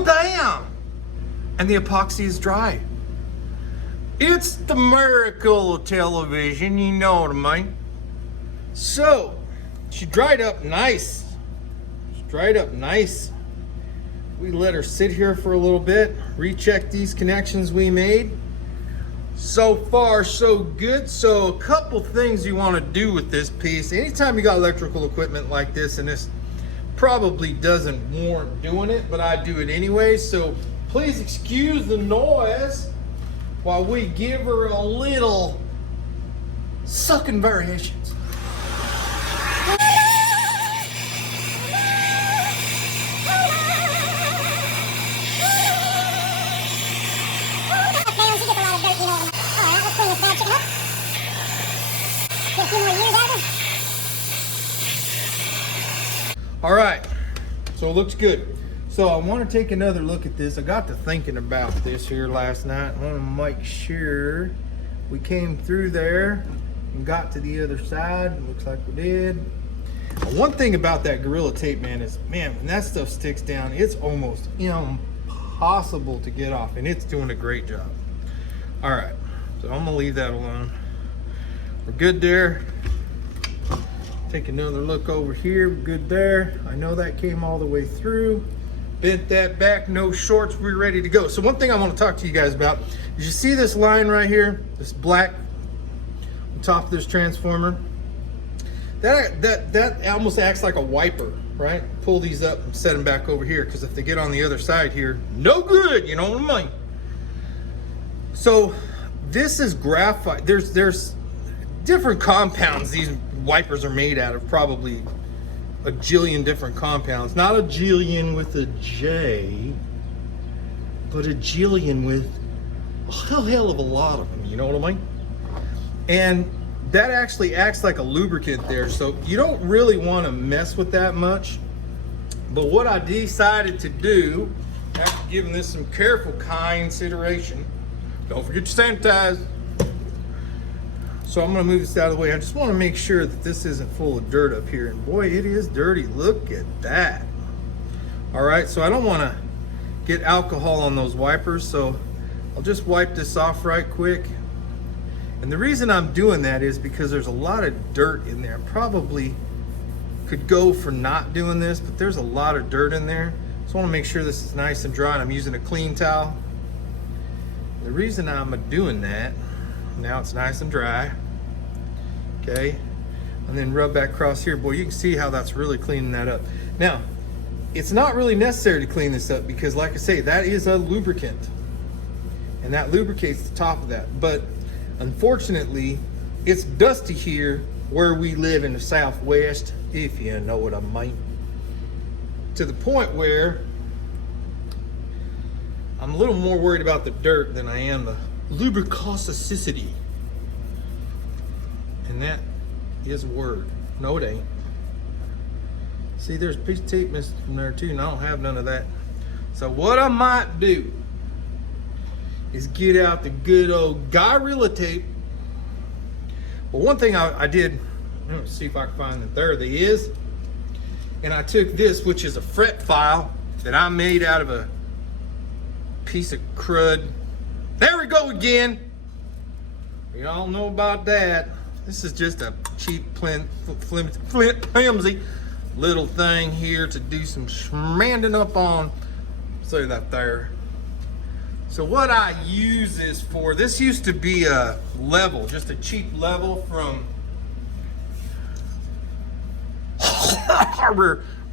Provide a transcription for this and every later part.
Bam! And the epoxy is dry. It's the miracle of television, you know what I mean? So, she dried up nice. She dried up nice. We let her sit here for a little bit, recheck these connections we made. So far, so good. So a couple things you want to do with this piece. Anytime you got electrical equipment like this, and this probably doesn't warrant doing it, but I do it anyway. So please excuse the noise while we give her a little sucking variations. All right, so it looks good. So I want to take another look at this. I got to thinking about this here last night. I want to make sure we came through there and got to the other side. Looks like we did. One thing about that Gorilla Tape, man, is, man, when that stuff sticks down, it's almost impossible to get off, and it's doing a great job. All right, so I'm gonna leave that alone. We're good there. Take another look over here. We're good there. I know that came all the way through. Bent that back, no shorts, we're ready to go. So one thing I want to talk to you guys about is, you see this line right here, this black on top of this transformer? That almost acts like a wiper, right? Pull these up and set them back over here, because if they get on the other side here, no good, you know what I mean? So this is graphite. There's different compounds these wipers are made out of, probably a jillion different compounds. Not a jillion with a J, but a jillion with a hell of a lot of them, you know what I mean? And that actually acts like a lubricant there, so you don't really want to mess with that much. But what I decided to do, after giving this some careful consideration, don't forget to sanitize. So I'm gonna move this out of the way. I just wanna make sure that this isn't full of dirt up here. And boy, it is dirty, look at that. All right, so I don't wanna get alcohol on those wipers, so I'll just wipe this off right quick. And the reason I'm doing that is because there's a lot of dirt in there. I probably could go for not doing this, but there's a lot of dirt in there. So I wanna make sure this is nice and dry, and I'm using a clean towel. The reason I'm doing that, now it's nice and dry, okay? And then rub back across here. Boy, you can see how that's really cleaning that up. Now, it's not really necessary to clean this up, because like I say, that is a lubricant. And that lubricates the top of that. But unfortunately, it's dusty here where we live in the Southwest, if you know what I mean. To the point where I'm a little more worried about the dirt than I am the lubricosity. And that is a word. No, it ain't. See, there's a piece of tape missing from there too, and I don't have none of that. So what I might do is get out the good old Gorilla Tape. Well, one thing I did, let's see if I can find it. There they is. And I took this, which is a fret file that I made out of a piece of crud. There we go again. We all know about that. This is just a cheap, flimsy little thing here to do some schmanding up on. Say that there. So what I use this for, this used to be a level, just a cheap level from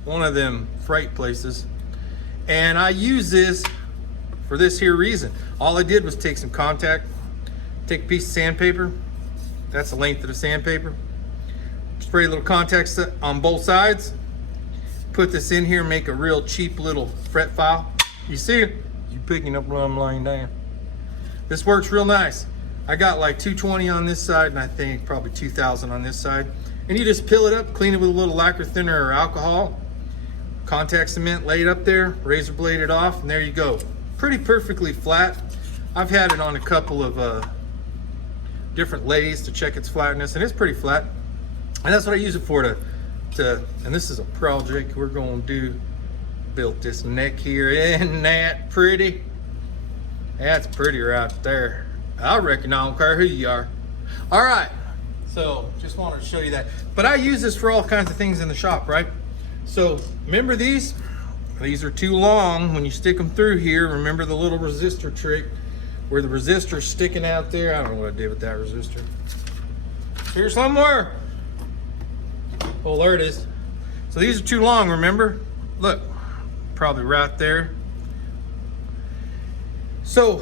one of them freight places. And I use this for this here reason. All I did was take some contact, take a piece of sandpaper, that's the length of the sandpaper, spray a little contact on both sides, put this in here, make a real cheap little fret file. You see it? You picking up what I'm laying down. This works real nice. I got like 220 on this side, and I think probably 2,000 on this side. And you just peel it up, clean it with a little lacquer thinner or alcohol, contact cement, lay it up there, razor blade it off, and there you go. Pretty perfectly flat. I've had it on a couple of different lathes to check its flatness, and it's pretty flat. And that's what I use it for, and this is a project we're going to do built this neck here. Isn't that pretty? That's pretty right there. I reckon I don't care who you are. All right, so just wanted to show you that. But I use this for all kinds of things in the shop, right? So remember these? These are too long. When you stick them through here, remember the little resistor trick where the resistor's sticking out there? I don't know what I did with that resistor. Here somewhere. Oh, there it is. So these are too long, remember? Look, probably right there. So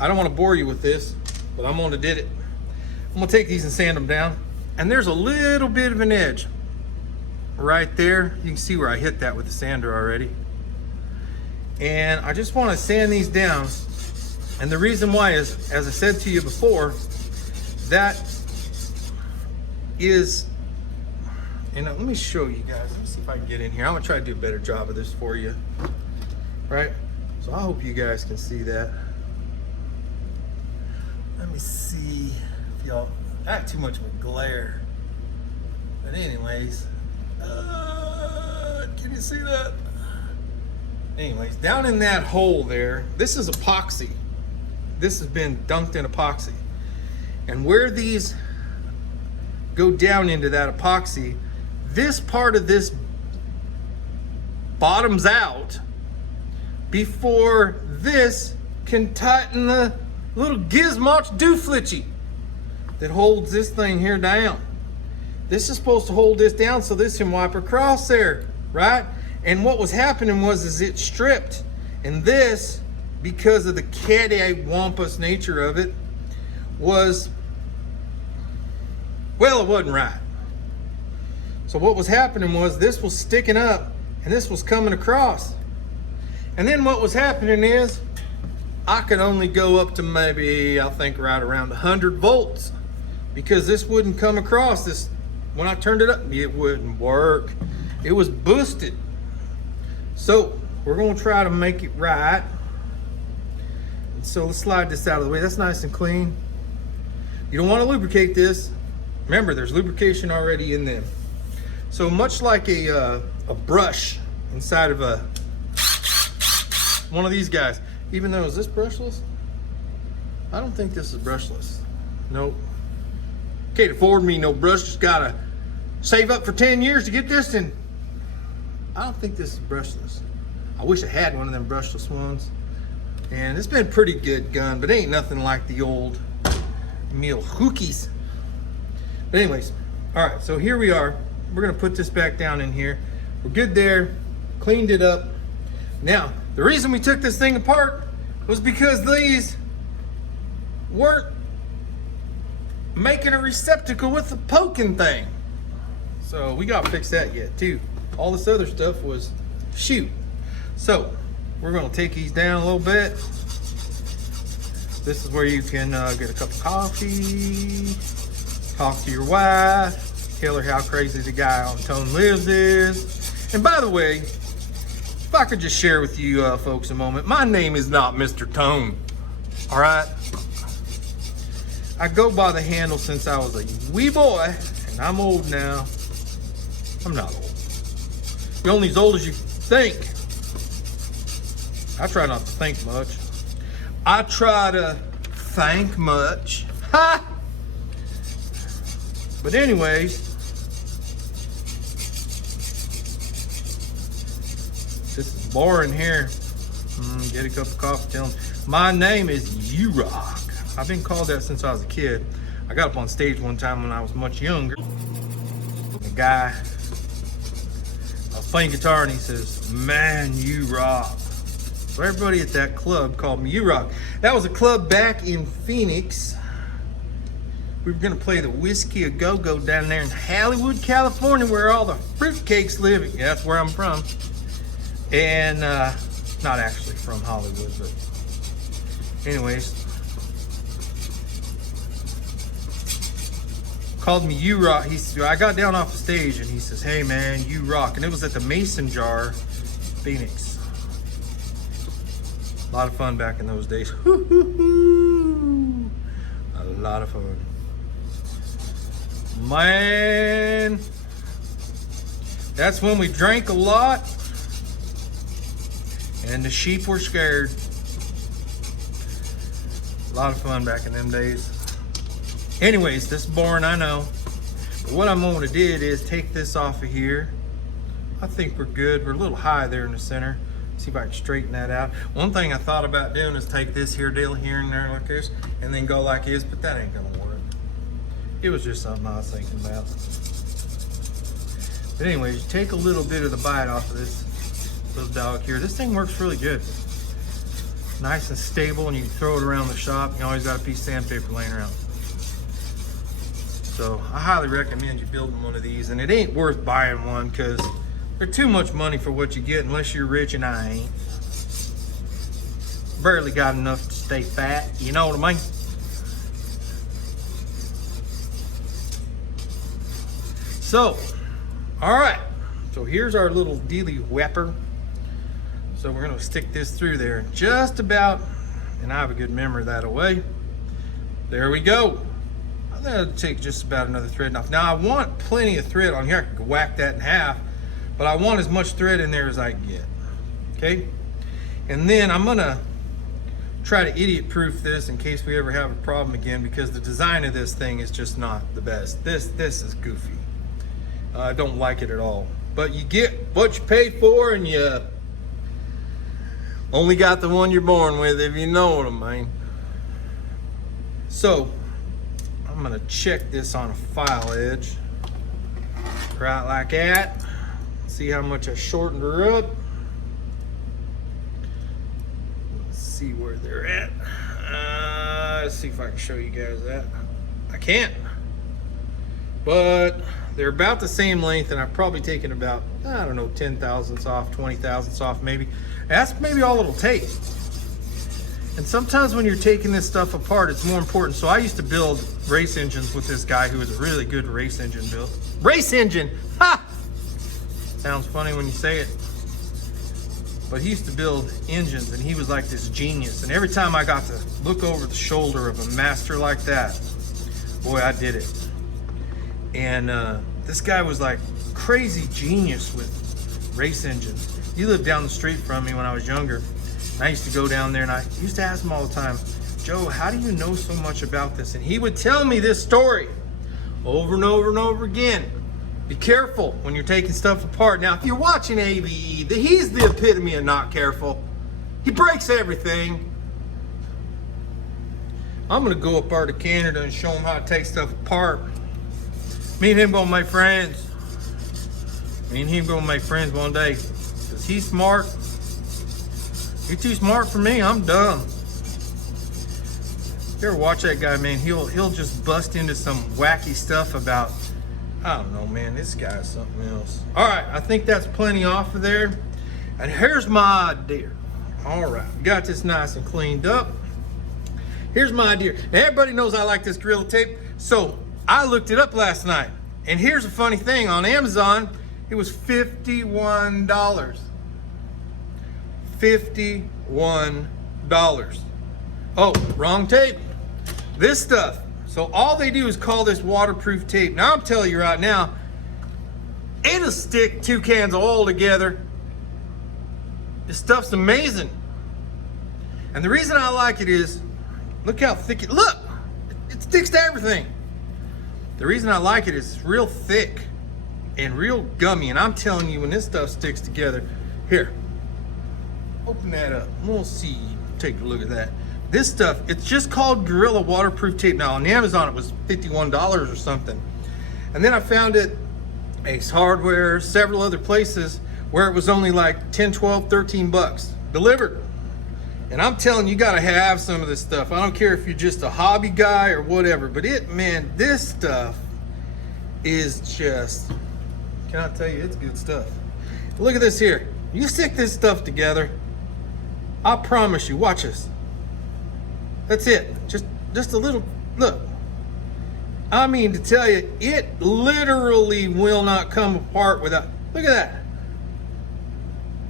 I don't want to bore you with this, but I'm going to did it. I'm going to take these and sand them down. And there's a little bit of an edge right there. You can see where I hit that with the sander already. And I just want to sand these down. And the reason why is, as I said to you before, that is, and let me show you guys. Let me see if I can get in here. I'm gonna try to do a better job of this for you. Right? So I hope you guys can see that. Let me see if y'all, I have too much of a glare. But anyways, can you see that? Anyways, down in that hole there, this is epoxy. This has been dunked in epoxy. And where these go down into that epoxy, this part of this bottoms out before this can tighten the little gizmoch dooflitchy that holds this thing here down. This is supposed to hold this down so this can wipe across there, right? And what was happening was it stripped. And this, because of the catty-wampus nature of it, was, well, it wasn't right. So what was happening was this was sticking up and this was coming across. And then what was happening is I could only go up to maybe, I think right around 100 volts because this wouldn't come across. This, when I turned it up, it wouldn't work. It was boosted. So we're gonna try to make it right. And so let's slide this out of the way. That's nice and clean. You don't want to lubricate this. Remember, there's lubrication already in them. So much like a brush inside of one of these guys. Even though, is this brushless? I don't think this is brushless. Nope. Can't afford me no brush. Just gotta save up for 10 years to get this, and I don't think this is brushless. I wish I had one of them brushless ones. And it's been a pretty good gun, but it ain't nothing like the old meal hookies. But anyways, all right, so here we are. We're gonna put this back down in here. We're good there, cleaned it up. Now, the reason we took this thing apart was because these weren't making a receptacle with the poking thing. So we gotta fix that yet too. All this other stuff was shoot. So we're gonna take these down a little bit. This is where you can get a cup of coffee, talk to your wife, tell her how crazy the guy on Tone Lives is. And by the way, if I could just share with you folks a moment, my name is not Mr. Tone, all right? I go by the handle since I was a wee boy, and I'm old now. I'm not old. You're only as old as you think. I try not to think much. I try to think much. Ha! But anyways, this is boring here. Get a cup of coffee, tell them, my name is U-Rock. I've been called that since I was a kid. I got up on stage one time when I was much younger. The guy, I was playing guitar and he says, man, you rock. So everybody at that club called me U-Rock. That was a club back in Phoenix. We were gonna play the Whiskey A Go-Go down there in Hollywood, California, where all the fruitcakes live. Yeah, that's where I'm from. And not actually from Hollywood, but anyways. Called me U-Rock. I got down off the stage and he says, hey man, you rock. And it was at the Mason Jar, Phoenix. A lot of fun back in those days. A lot of fun. Man, that's when we drank a lot And the sheep were scared. A lot of fun back in them days. Anyways, this is boring, I know. But what I'm going to do is take this off of here. I think we're good. We're a little high there in the center. See if I can straighten that out. One thing I thought about doing is take this here deal here and there like this, and then go like this, but that ain't gonna work. It was just something I was thinking about. But anyways, you take a little bit of the bite off of this little dog here. This thing works really good. Nice and stable, and you can throw it around the shop. You always got a piece of sandpaper laying around. So I highly recommend you building one of these, and it ain't worth buying one because they're too much money for what you get unless you're rich, and I ain't. Barely got enough to stay fat, you know what I mean? So, all right. So here's our little dealy whapper. So we're gonna stick this through there just about, and I have a good memory that away. There we go. I'm gonna take just about another thread off. Now I want plenty of thread on here. I can whack that in half, but I want as much thread in there as I can get, okay? And then I'm gonna try to idiot proof this in case we ever have a problem again, because the design of this thing is just not the best. This is goofy. I don't like it at all. But you get what you pay for, and you only got the one you're born with, if you know what I mean. So I'm gonna check this on a file edge, right like that. See how much I shortened her up. Let's see where they're at. Let's see if I can show you guys that. I can't, but they're about the same length, and I've probably taken about, I don't know, 10 thousandths off, 20 thousandths off maybe. That's maybe all it'll take. And sometimes when you're taking this stuff apart, it's more important. So I used to build race engines with this guy who was a really good race engine build. Race engine, ha! Sounds funny when you say it. But he used to build engines, and he was like this genius. And every time I got to look over the shoulder of a master like that, boy, I did it. And this guy was like crazy genius with race engines. He lived down the street from me when I was younger. And I used to go down there, and I used to ask him all the time, Joe, how do you know so much about this? And he would tell me this story over and over and over again. Be careful when you're taking stuff apart. Now, if you're watching AVE, he's the epitome of not careful. He breaks everything. I'm gonna go up there to Canada and show him how to take stuff apart. Me and him gonna make friends. Me and him gonna make friends one day. Cause he's smart. You're too smart for me, I'm dumb. You ever watch that guy, man? He'll just bust into some wacky stuff about, I don't know, man, this guy's something else. All right, I think that's plenty off of there. And here's my idea. All right, got this nice and cleaned up. Here's my idea. Now, everybody knows I like this Gorilla Tape, so I looked it up last night. And here's a funny thing, on Amazon, it was $51. $51. Oh, wrong tape. This stuff. So all they do is call this waterproof tape. Now I'm telling you right now, it'll stick 2 cans of oil together. This stuff's amazing. And the reason I like it is, look how thick it, look, it sticks to everything. The reason I like it is it's real thick and real gummy. And I'm telling you, when this stuff sticks together, here, open that up. We'll see, take a look at that. This stuff, it's just called Gorilla Waterproof Tape. Now on Amazon, it was $51 or something. And then I found it Ace Hardware, several other places where it was only like 10, 12, 13 bucks delivered. And I'm telling you, you gotta have some of this stuff. I don't care if you're just a hobby guy or whatever, but man, this stuff is just, can I tell you, it's good stuff. Look at this here. You stick this stuff together, I promise you, watch this. That's it, just a little, look. I mean, to tell you, it literally will not come apart without, look at that.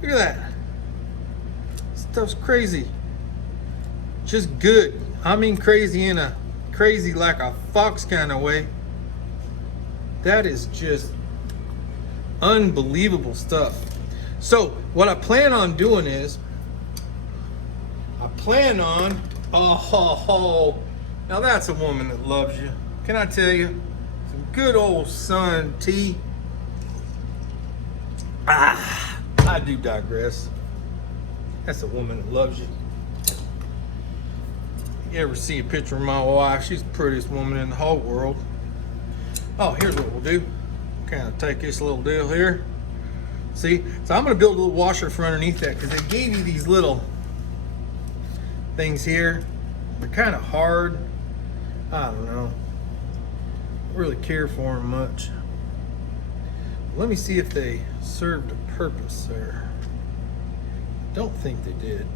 Look at that. Stuff's crazy. Just good. I mean crazy in a crazy like a fox kind of way. That is just unbelievable stuff. So what I plan on doing is I plan on, oh, now that's a woman that loves you. Can I tell you? Some good old sun tea. I do digress. That's a woman that loves you. You ever see a picture of my wife? She's the prettiest woman in the whole world. Oh, here's what we'll do. Kind of take this little deal here. See? So I'm going to build a little washer for underneath that because they gave you these little things here. They're kind of hard. I don't know. Don't really care for them much. Let me see if they served a purpose there. Don't think they did.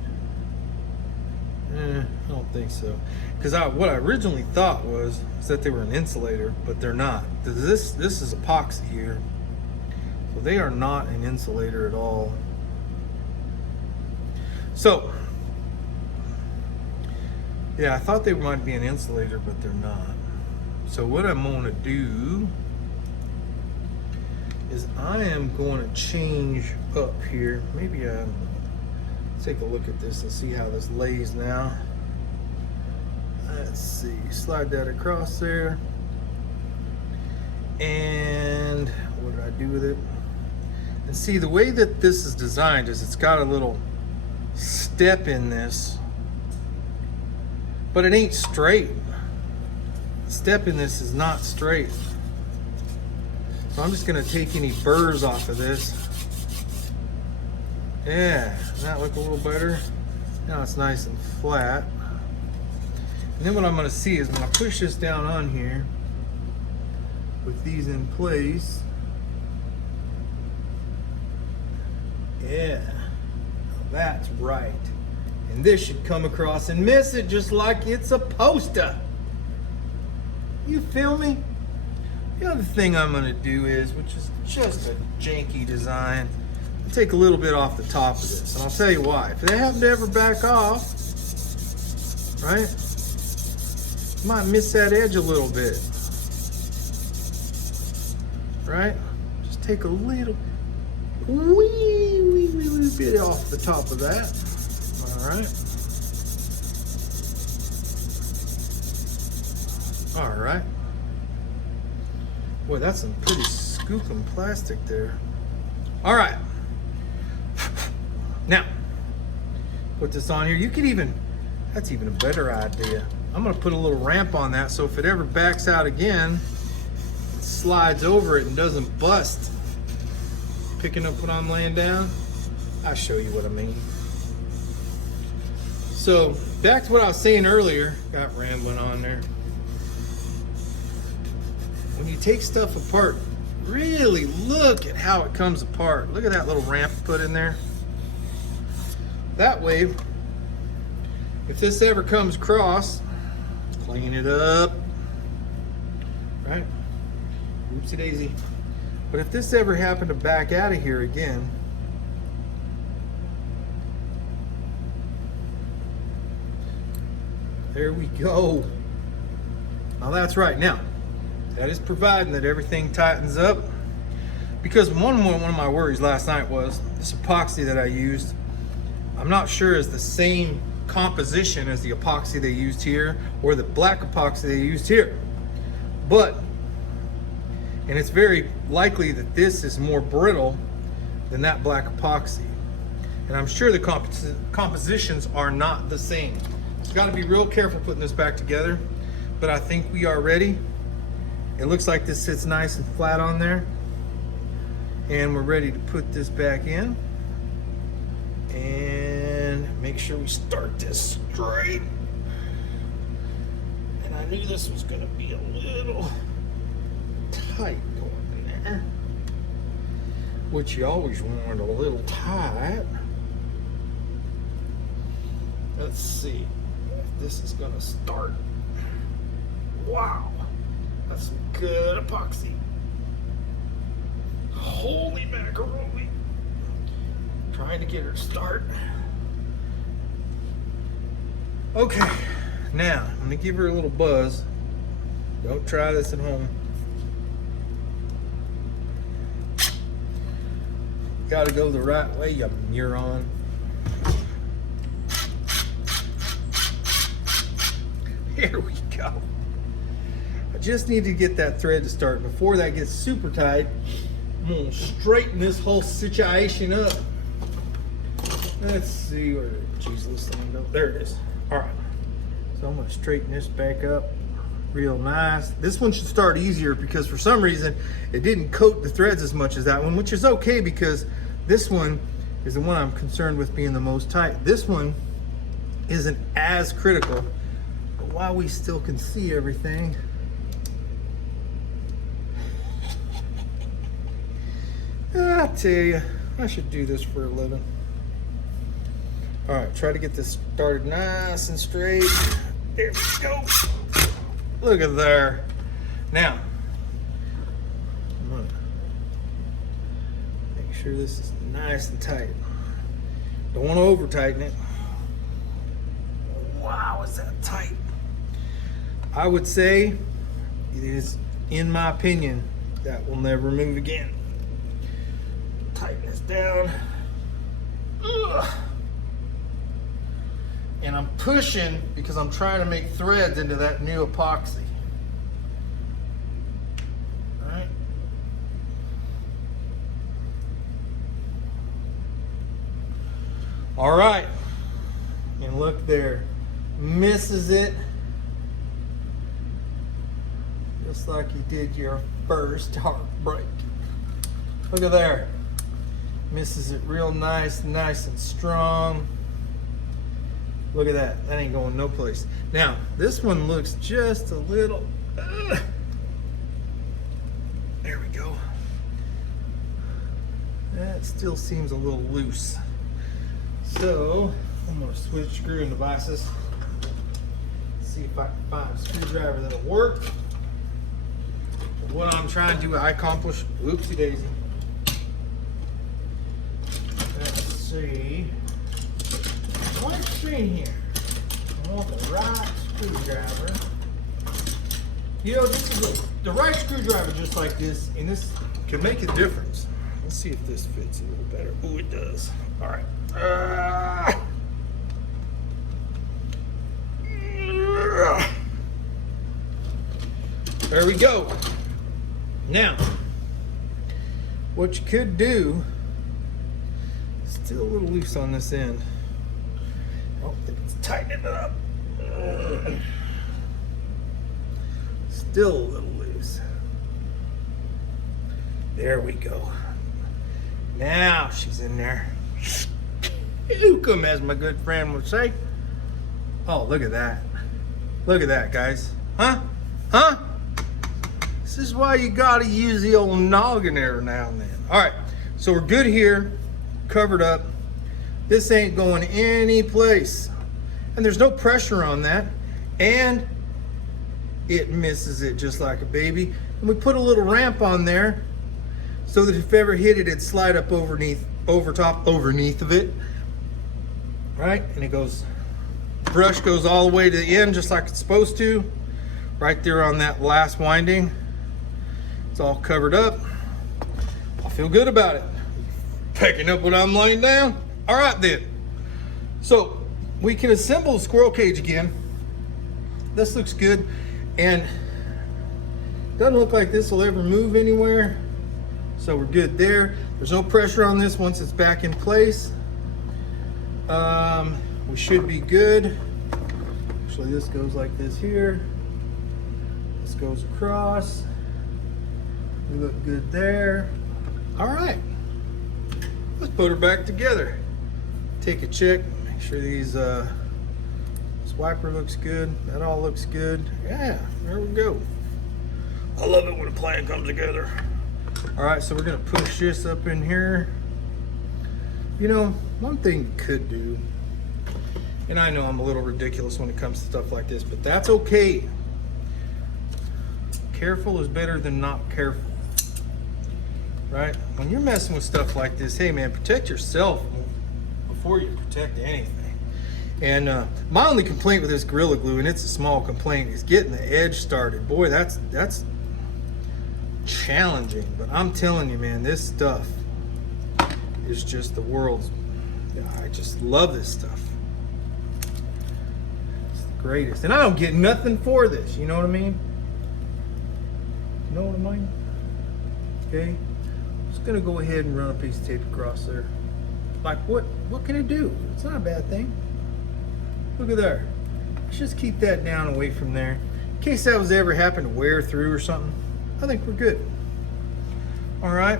I don't think so. Because what I originally thought was that they were an insulator, but they're not. This is epoxy here. So they are not an insulator at all. So, yeah, I thought they might be an insulator, but they're not. So what I'm going to do is I am going to change up here. Maybe take a look at this and see how this lays now. Let's see, slide that across there. And what did I do with it? And see, the way that this is designed is it's got a little step in this, but it ain't straight. The step in this is not straight. So I'm just gonna take any burrs off of this. Yeah, does that look a little better? Now it's nice and flat. And then what I'm gonna see is when I push this down on here with these in place, yeah, that's right. And this should come across and miss it just like it's supposed to. You feel me? The other thing I'm gonna do is, which is just a janky design, I'll take a little bit off the top of this. And I'll tell you why. If they happen to ever back off, right, you might miss that edge a little bit. Right? Just take a little wee bit off the top of that. All right. All right. Boy, that's some pretty skookum plastic there. All right. Now, put this on here. You could even, that's even a better idea. I'm gonna put a little ramp on that so if it ever backs out again, it slides over it and doesn't bust. Picking up what I'm laying down, I'll show you what I mean. So, back to what I was saying earlier, got rambling on there. When you take stuff apart, really look at how it comes apart. Look at that little ramp put in there. That way, if this ever comes across, clean it up, right? Oopsie daisy. But if this ever happened to back out of here again, there we go. Now that's right. Now, that is providing that everything tightens up. Because one of my worries last night was this epoxy that I used, I'm not sure is the same composition as the epoxy they used here or the black epoxy they used here. But, and it's very likely that this is more brittle than that black epoxy. And I'm sure the compositions are not the same. Got to be real careful putting this back together, but I think we are ready. It looks like this sits nice and flat on there. And we're ready to put this back in. And make sure we start this straight. And I knew this was going to be a little tight going in there. Which you always want a little tight. Let's see if this is going to start. Wow. That's some good epoxy. Holy macaroni. Trying to get her to start. Okay, now I'm gonna give her a little buzz. Don't try this at home. Gotta go the right way, you moron. There we go. I just need to get that thread to start. Before that gets super tight, I'm gonna straighten this whole situation up. Let's see where, geez, this thing go. There it is. All right. So I'm gonna straighten this back up real nice. This one should start easier because for some reason it didn't coat the threads as much as that one, which is okay because this one is the one I'm concerned with being the most tight. This one isn't as critical, but while we still can see everything, I tell you, I should do this for a living. All right, try to get this started nice and straight. There we go. Look at there. Now, I'm gonna make sure this is nice and tight. Don't want to over tighten it. Wow, is that tight? I would say it is, in my opinion, that will never move again. Tighten this down. Ugh. And I'm pushing because I'm trying to make threads into that new epoxy. All right. All right. And look there. Misses it. Just like you did your first heartbreak. Look at there. Misses it real nice and strong. Look at that. That ain't going no place. Now, this one looks just a little... There we go. That still seems a little loose. So, I'm going to switch screwing devices. See if I can find a screwdriver that'll work. What I'm trying to accomplish... Whoopsie daisy. Let's see... What's screen here? I want the right screwdriver. You know, this is the right screwdriver just like this, and this can make a difference. Let's see if this fits a little better. Oh, it does. All right. There we go. Now, what you could do, still a little loose on this end. Oh, it's tightening it up. Still a little loose. There we go. Now she's in there. Come, as my good friend would say. Oh, look at that. Look at that, guys. Huh? Huh? This is why you gotta use the old noggin every now and then. All right, so we're good here, covered up. This ain't going any place. And there's no pressure on that. And it misses it just like a baby. And we put a little ramp on there so that if ever hit it, it'd slide up overneath of it. Right? And it goes, brush goes all the way to the end just like it's supposed to. Right there on that last winding. It's all covered up. I feel good about it. Picking up what I'm laying down. All right then. So we can assemble the squirrel cage again. This looks good, and doesn't look like this will ever move anywhere. So we're good there. There's no pressure on this once it's back in place. We should be good. Actually, this goes like this here. This goes across. We look good there. All right. Let's put her back together. Take a check, make sure this wiper looks good. That all looks good. Yeah, there we go. I love it when a plan comes together. All right, so we're gonna push this up in here. You know, one thing you could do, and I know I'm a little ridiculous when it comes to stuff like this, but that's okay. Careful is better than not careful. Right? When you're messing with stuff like this, hey man, protect yourself before you protect anything. And my only complaint with this Gorilla Glue, and it's a small complaint, is getting the edge started. Boy, that's challenging. But I'm telling you, man, this stuff is just the world's. I just love this stuff. It's the greatest. And I don't get nothing for this, you know what I mean? You know what I mean? Okay. I'm just gonna go ahead and run a piece of tape across there. Like what can it do? It's not a bad thing. Look at there. Let's just keep that down away from there. In case that was ever happened to wear through or something, I think we're good. All right.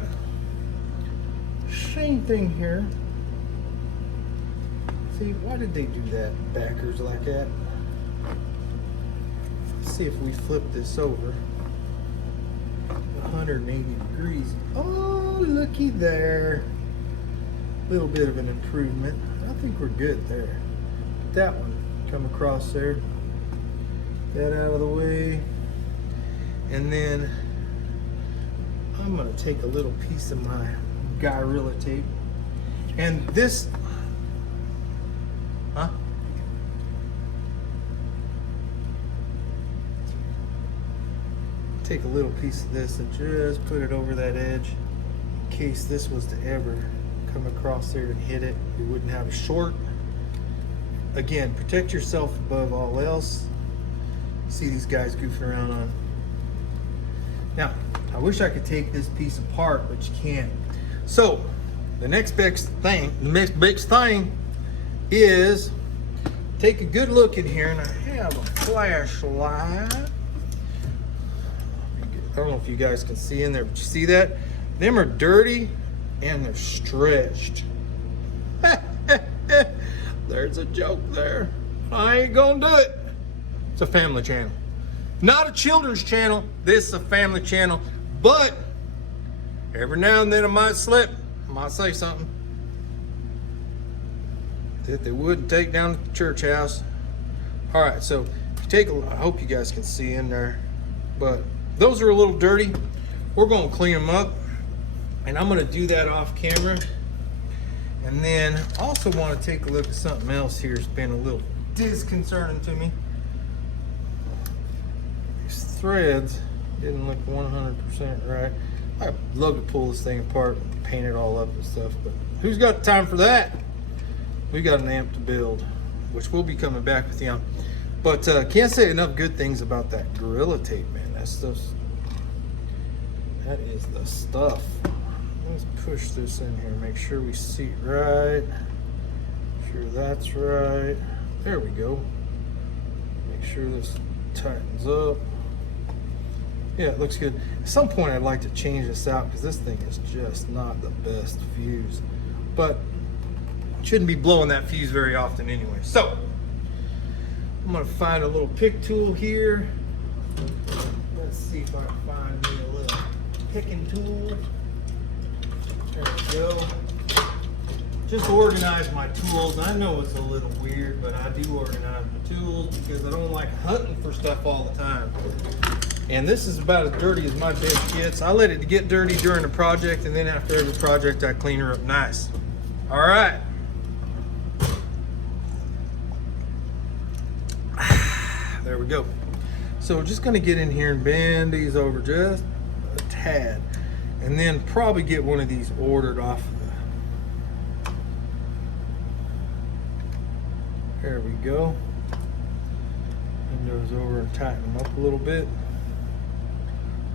Same thing here. See, why did they do that backwards like that? Let's see if we flip this over 180 degrees. Oh, looky there. Little bit of an improvement. I think we're good there. That one come across there. That out of the way. And then I'm gonna take a little piece of my Gorilla tape. And this, take a little piece of this and just put it over that edge in case this was to ever come across there and hit it. We wouldn't have a short. Again, protect yourself above all else. See these guys goofing around on. Now, I wish I could take this piece apart, but you can't. So, the next big thing is take a good look in here, and I have a flashlight. I don't know if you guys can see in there, but you see that? Them are dirty and they're stretched. There's a joke there. I ain't gonna do it. It's a family channel. Not a children's channel. This is a family channel. But every now and then I might slip. I might say something that they wouldn't take down to the church house. All right, so if you take a look, I hope you guys can see in there, but those are a little dirty. We're gonna clean them up, and I'm gonna do that off camera. And then also want to take a look at something else here. It's been a little disconcerting to me. These threads didn't look 100% right. I'd love to pull this thing apart and paint it all up and stuff, but who's got time for that? We got an amp to build, which we'll be coming back with you on. But can't say enough good things about that Gorilla tape, man. That is the stuff. Let's push this in here, make sure we see it right. Sure that's right. There we go. Make sure this tightens up. Yeah, it looks good. At some point I'd like to change this out because this thing is just not the best fuse. But shouldn't be blowing that fuse very often anyway. So I'm gonna find a little pick tool here. Let's see if I can find me a little picking tool. There we go. Just organize my tools. I know it's a little weird, but I do organize my tools because I don't like hunting for stuff all the time. And this is about as dirty as my bench gets. I let it get dirty during the project, and then after every project, I clean her up nice. All right. There we go. So we're just gonna get in here and bend these over just a tad. And then probably get one of these ordered off of the... There we go. Bend those over and tighten them up a little bit.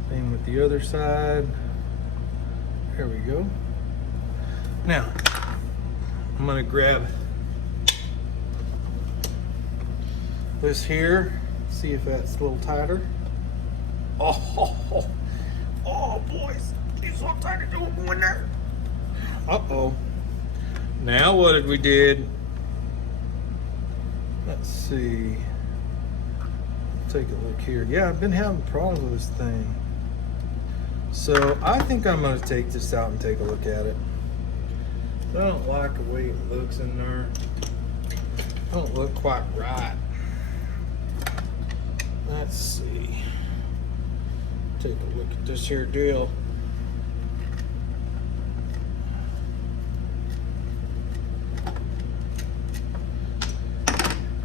Same with the other side. There we go. Now, I'm gonna grab this here, see if that's a little tighter. Oh boys. So tight to go in there. Uh-oh. Now what did we did? Let's see. Take a look here. Yeah, I've been having problems with this thing. So I think I'm gonna take this out and take a look at it. I don't like the way it looks in there. Don't look quite right. Let's see. Take a look at this here deal.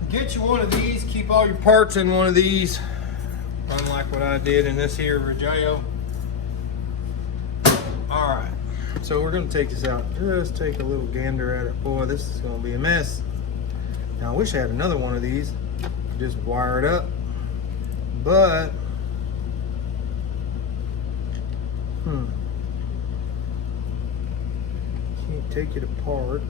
Get you one of these, keep all your parts in one of these, unlike what I did in this here Variac. All right, so we're gonna take this out. Just take a little gander at it. Boy, this is gonna be a mess. Now I wish I had another one of these. just wire it up. But can't take it apart.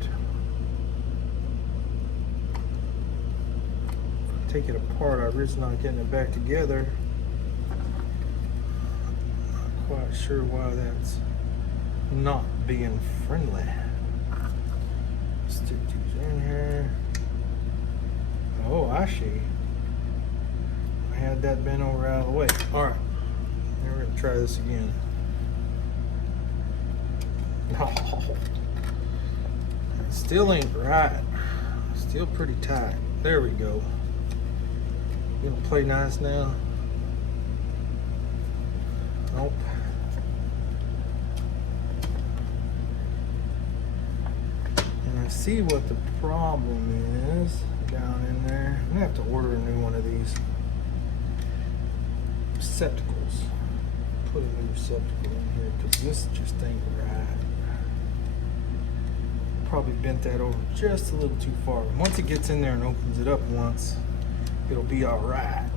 If I take it apart, I risk not getting it back together. Not quite sure why that's not being friendly. Stick these in here. Oh, I see. I had that bent over out of the way. All right, now we're gonna try this again. No, it still ain't right. Still pretty tight. There we go. You gonna play nice now? Nope. And I see what the problem is down in there. I'm gonna have to order a new one of these receptacles. Put a new receptacle in here because this just ain't right. Probably bent that over just a little too far. Once it gets in there and opens it up once, it'll be all right.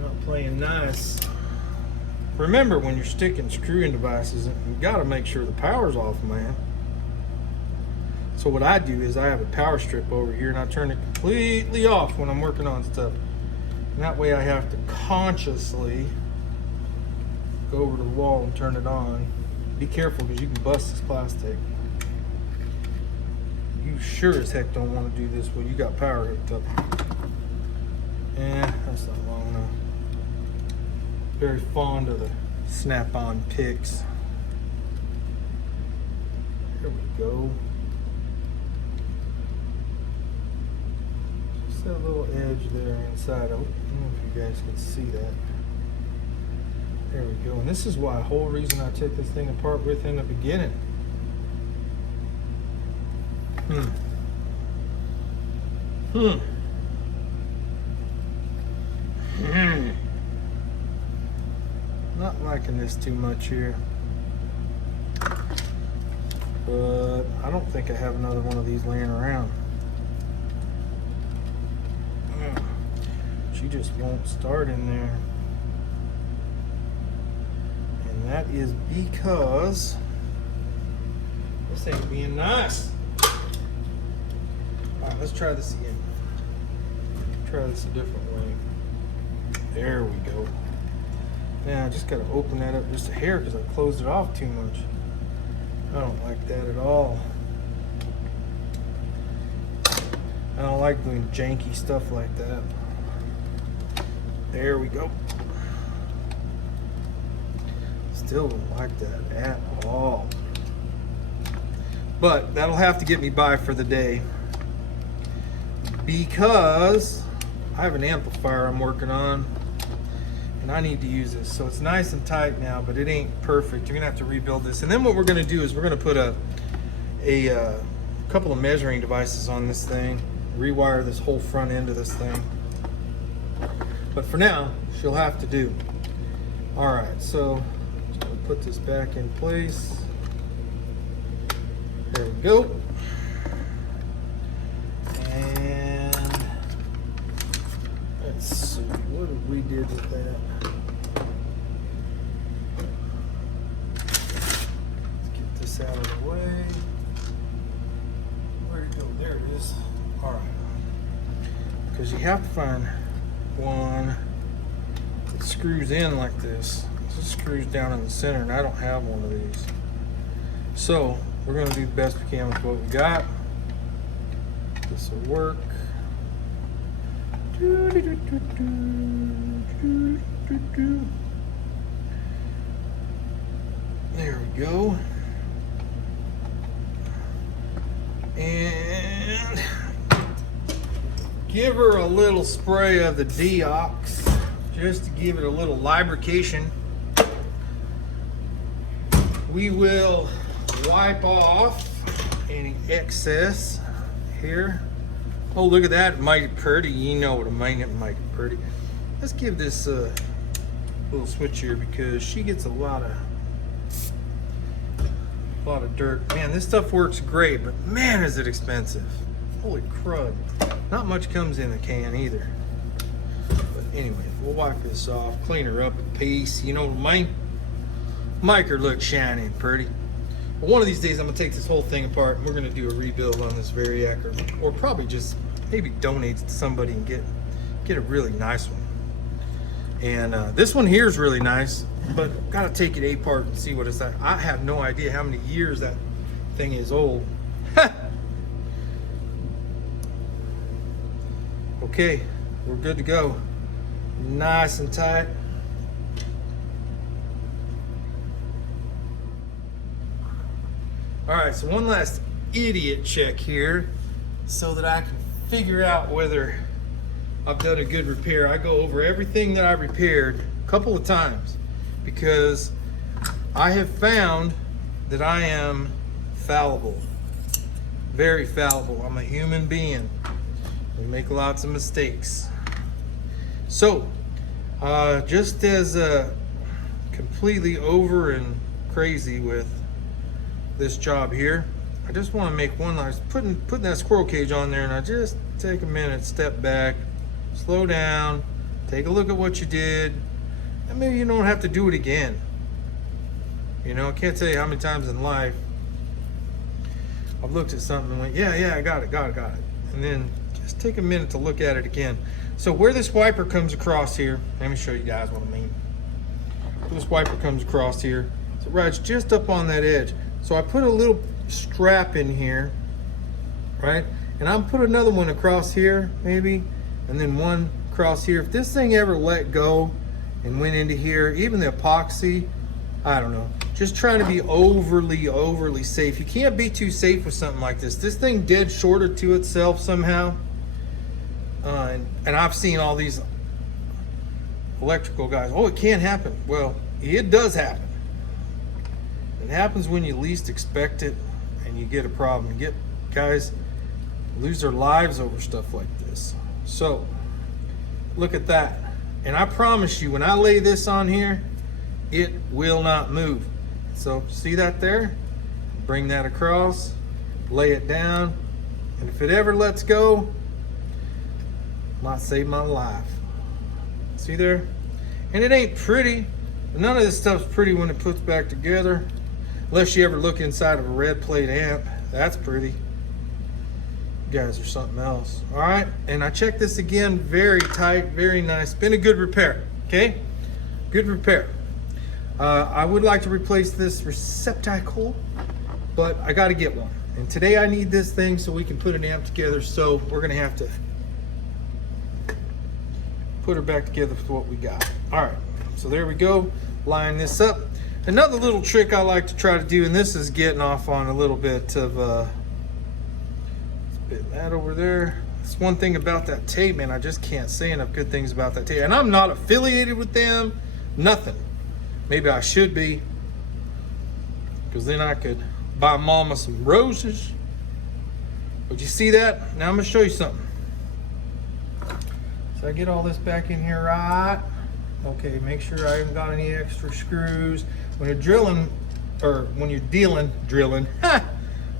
Not playing nice. Remember, when you're sticking screw-in devices, you gotta make sure the power's off, man. So what I do is I have a power strip over here and I turn it completely off when I'm working on stuff. And that way I have to consciously go over to the wall and turn it on. Be careful because you can bust this plastic. You sure as heck don't want to do this when you got power hooked up. That's not long enough. Very fond of the snap-on picks. There we go. Just that little edge there inside. I don't know if you guys can see that. There we go. And this is why, the whole reason I took this thing apart with in the beginning. Not liking this too much here. But I don't think I have another one of these laying around. She just won't start in there. And that is because this ain't being nice. Alright, let's try this again. Try this a different way. There we go. Now I just gotta open that up just a hair because I closed it off too much. I don't like that at all. I don't like doing janky stuff like that. There we go. Still don't like that at all. But that'll have to get me by for the day, because I have an amplifier I'm working on and I need to use this. So it's nice and tight now, but it ain't perfect. You're gonna have to rebuild this. And then what we're gonna do is we're gonna put a couple of measuring devices on this thing, rewire this whole front end of this thing. But for now, she'll have to do. All right, so I'll put this back in place. There we go. And let's see, what did we do with that? Let's get this out of the way. Where'd it go? There it is. All right. Because you have to find one that screws in like this. This screws down in the center, and I don't have one of these. So we're going to do the best we can with what we got. This will work. There we go. And give her a little spray of the Deox just to give it a little lubrication. We will wipe off any excess here. Oh, look at that, mighty pretty. You know what I mean, it mighty pretty. Let's give this a little switch here because she gets a lot a lot of dirt. Man, this stuff works great, but man, is it expensive. Holy crud. Not much comes in a can either. But anyway, we'll wipe this off, clean her up a piece. You know what I mean? Make her look shiny and pretty. But one of these days, I'm gonna take this whole thing apart and we're gonna do a rebuild on this Variac, or probably just maybe donate it to somebody and get a really nice one. And this one here is really nice, but gotta take it apart and see what it's like. I have no idea how many years that thing is old. Okay, we're good to go. Nice and tight. All right, so one last idiot check here so that I can figure out whether I've done a good repair. I go over everything that I repaired a couple of times because I have found that I am fallible, very fallible. I'm a human being. We make lots of mistakes. So, just as completely over and crazy with this job here, I just want to make one last, putting that squirrel cage on there, and I just take a minute, step back, slow down, take a look at what you did, and maybe you don't have to do it again. You know, I can't tell you how many times in life I've looked at something and went, yeah, I got it. And then just take a minute to look at it again. So where this wiper comes across here, let me show you guys what I mean. This wiper comes across here, so it rides just up on that edge. So I put a little strap in here, right? And I'll put another one across here, maybe, and then one across here. If this thing ever let go and went into here, even the epoxy, I don't know. Just trying to be overly safe. You can't be too safe with something like this. This thing dead shorted to itself somehow. And I've seen all these electrical guys, oh, it can't happen. Well, it does happen. It happens when you least expect it and you get a problem. You get guys lose their lives over stuff like this. So look at that. And I promise you, when I lay this on here, it will not move. So see that there? Bring that across, lay it down, and if it ever lets go, might save my life. See there? And it ain't pretty. None of this stuff's pretty when it puts back together. Unless you ever look inside of a red plate amp. That's pretty. You guys are something else. All right, and I checked this again, very tight, very nice. Been a good repair, okay? Good repair. I would like to replace this receptacle, but I gotta get one. And today I need this thing so we can put an amp together, so we're gonna have to put her back together with what we got. All right, so there we go, line this up. Another little trick I like to try to do, and this is getting off on a little bit of, let's put that over there. That's one thing about that tape, man, I just can't say enough good things about that tape. And I'm not affiliated with them, nothing. Maybe I should be, because then I could buy Mama some roses. But you see that? Now I'm gonna show you something. So I get all this back in here right. Okay, make sure I haven't got any extra screws. When you're drilling, or when you're drilling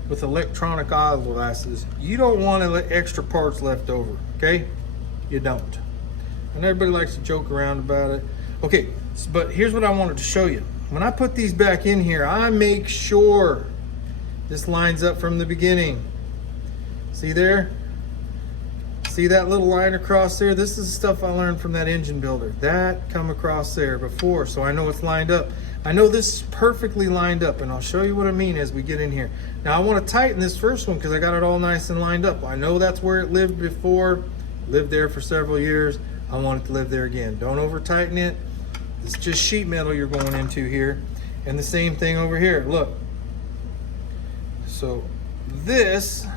with electronic eyeglasses, you don't want extra parts left over, okay? You don't. And everybody likes to joke around about it. Okay, but here's what I wanted to show you. When I put these back in here, I make sure this lines up from the beginning. See there? See that little line across there? This is the stuff I learned from that engine builder. That come across there before, so I know it's lined up. I know this is perfectly lined up, and I'll show you what I mean as we get in here. Now I want to tighten this first one because I got it all nice and lined up. I know that's where it lived before, lived there for several years. I want it to live there again. Don't over tighten it. It's just sheet metal you're going into here. And the same thing over here, look. So this,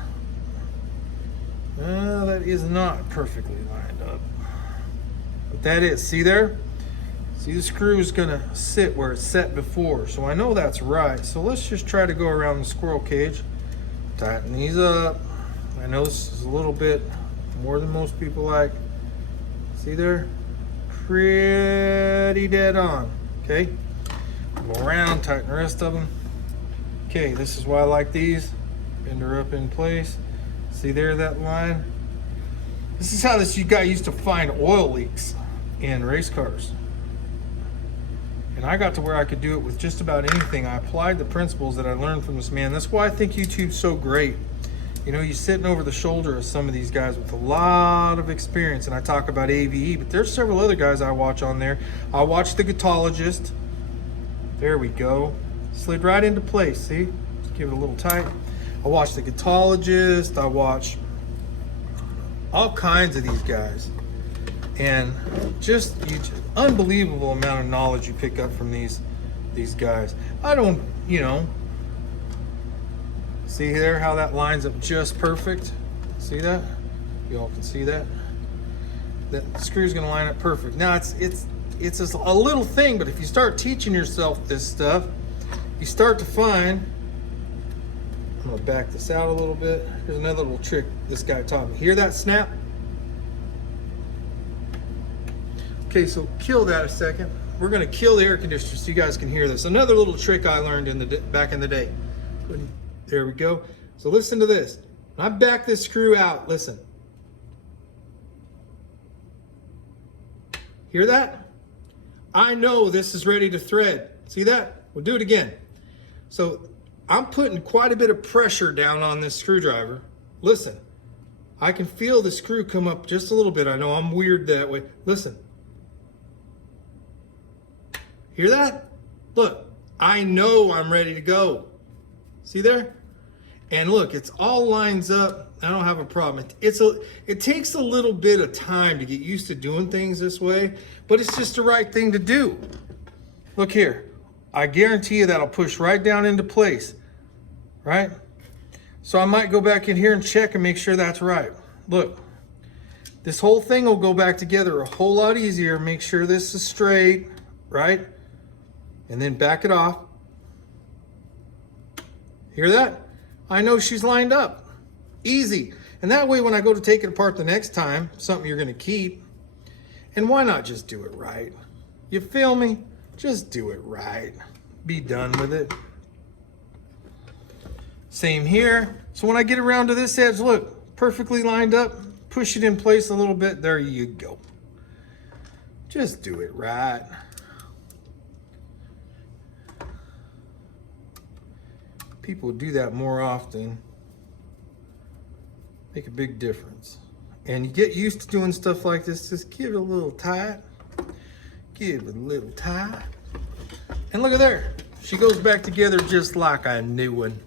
that is not perfectly lined up. But that is, see there? See, the screw is gonna sit where it's set before. So I know that's right. So let's just try to go around the squirrel cage. Tighten these up. I know this is a little bit more than most people like. See there? Pretty dead on, okay? Go around, tighten the rest of them. Okay, this is why I like these. Bend her up in place. See there, that line? This is how this guy used to find oil leaks in race cars. And I got to where I could do it with just about anything. I applied the principles that I learned from this man. That's why I think YouTube's so great. You know, you're sitting over the shoulder of some of these guys with a lot of experience, and I talk about AVE, but there's several other guys I watch on there. I watch the Guitologist. There we go. Slid right into place, see? Just give it a little tight. I watch the Guitologist. I watch all kinds of these guys. And just unbelievable amount of knowledge you pick up from these guys. I don't, you know, see there how that lines up just perfect? See that? You all can see that? That screw's gonna line up perfect. Now it's just a little thing, but if you start teaching yourself this stuff, you start to find, I'm gonna back this out a little bit. Here's another little trick this guy taught me. Hear that snap? Okay, so kill that a second. We're gonna kill the air conditioner so you guys can hear this. Another little trick I learned back in the day. There we go. So listen to this. When I back this screw out, listen. Hear that? I know this is ready to thread. See that? We'll do it again. So I'm putting quite a bit of pressure down on this screwdriver. Listen, I can feel the screw come up just a little bit. I know I'm weird that way. Listen. Hear that? Look, I know I'm ready to go. See there? And look, it's all lines up. I don't have a problem. It takes a little bit of time to get used to doing things this way, but it's just the right thing to do. Look here. I guarantee you that'll push right down into place, right? So I might go back in here and check and make sure that's right. Look, this whole thing will go back together a whole lot easier. Make sure this is straight, right? And then back it off. Hear that? I know she's lined up. Easy. And that way when I go to take it apart the next time, something you're gonna keep, and why not just do it right? You feel me? Just do it right. Be done with it. Same here. So when I get around to this edge, look, perfectly lined up, push it in place a little bit, there you go. Just do it right. People do that more often. Make a big difference. And you get used to doing stuff like this, just give it a little tight. Give it a little tight. And look at there. She goes back together just like a new one.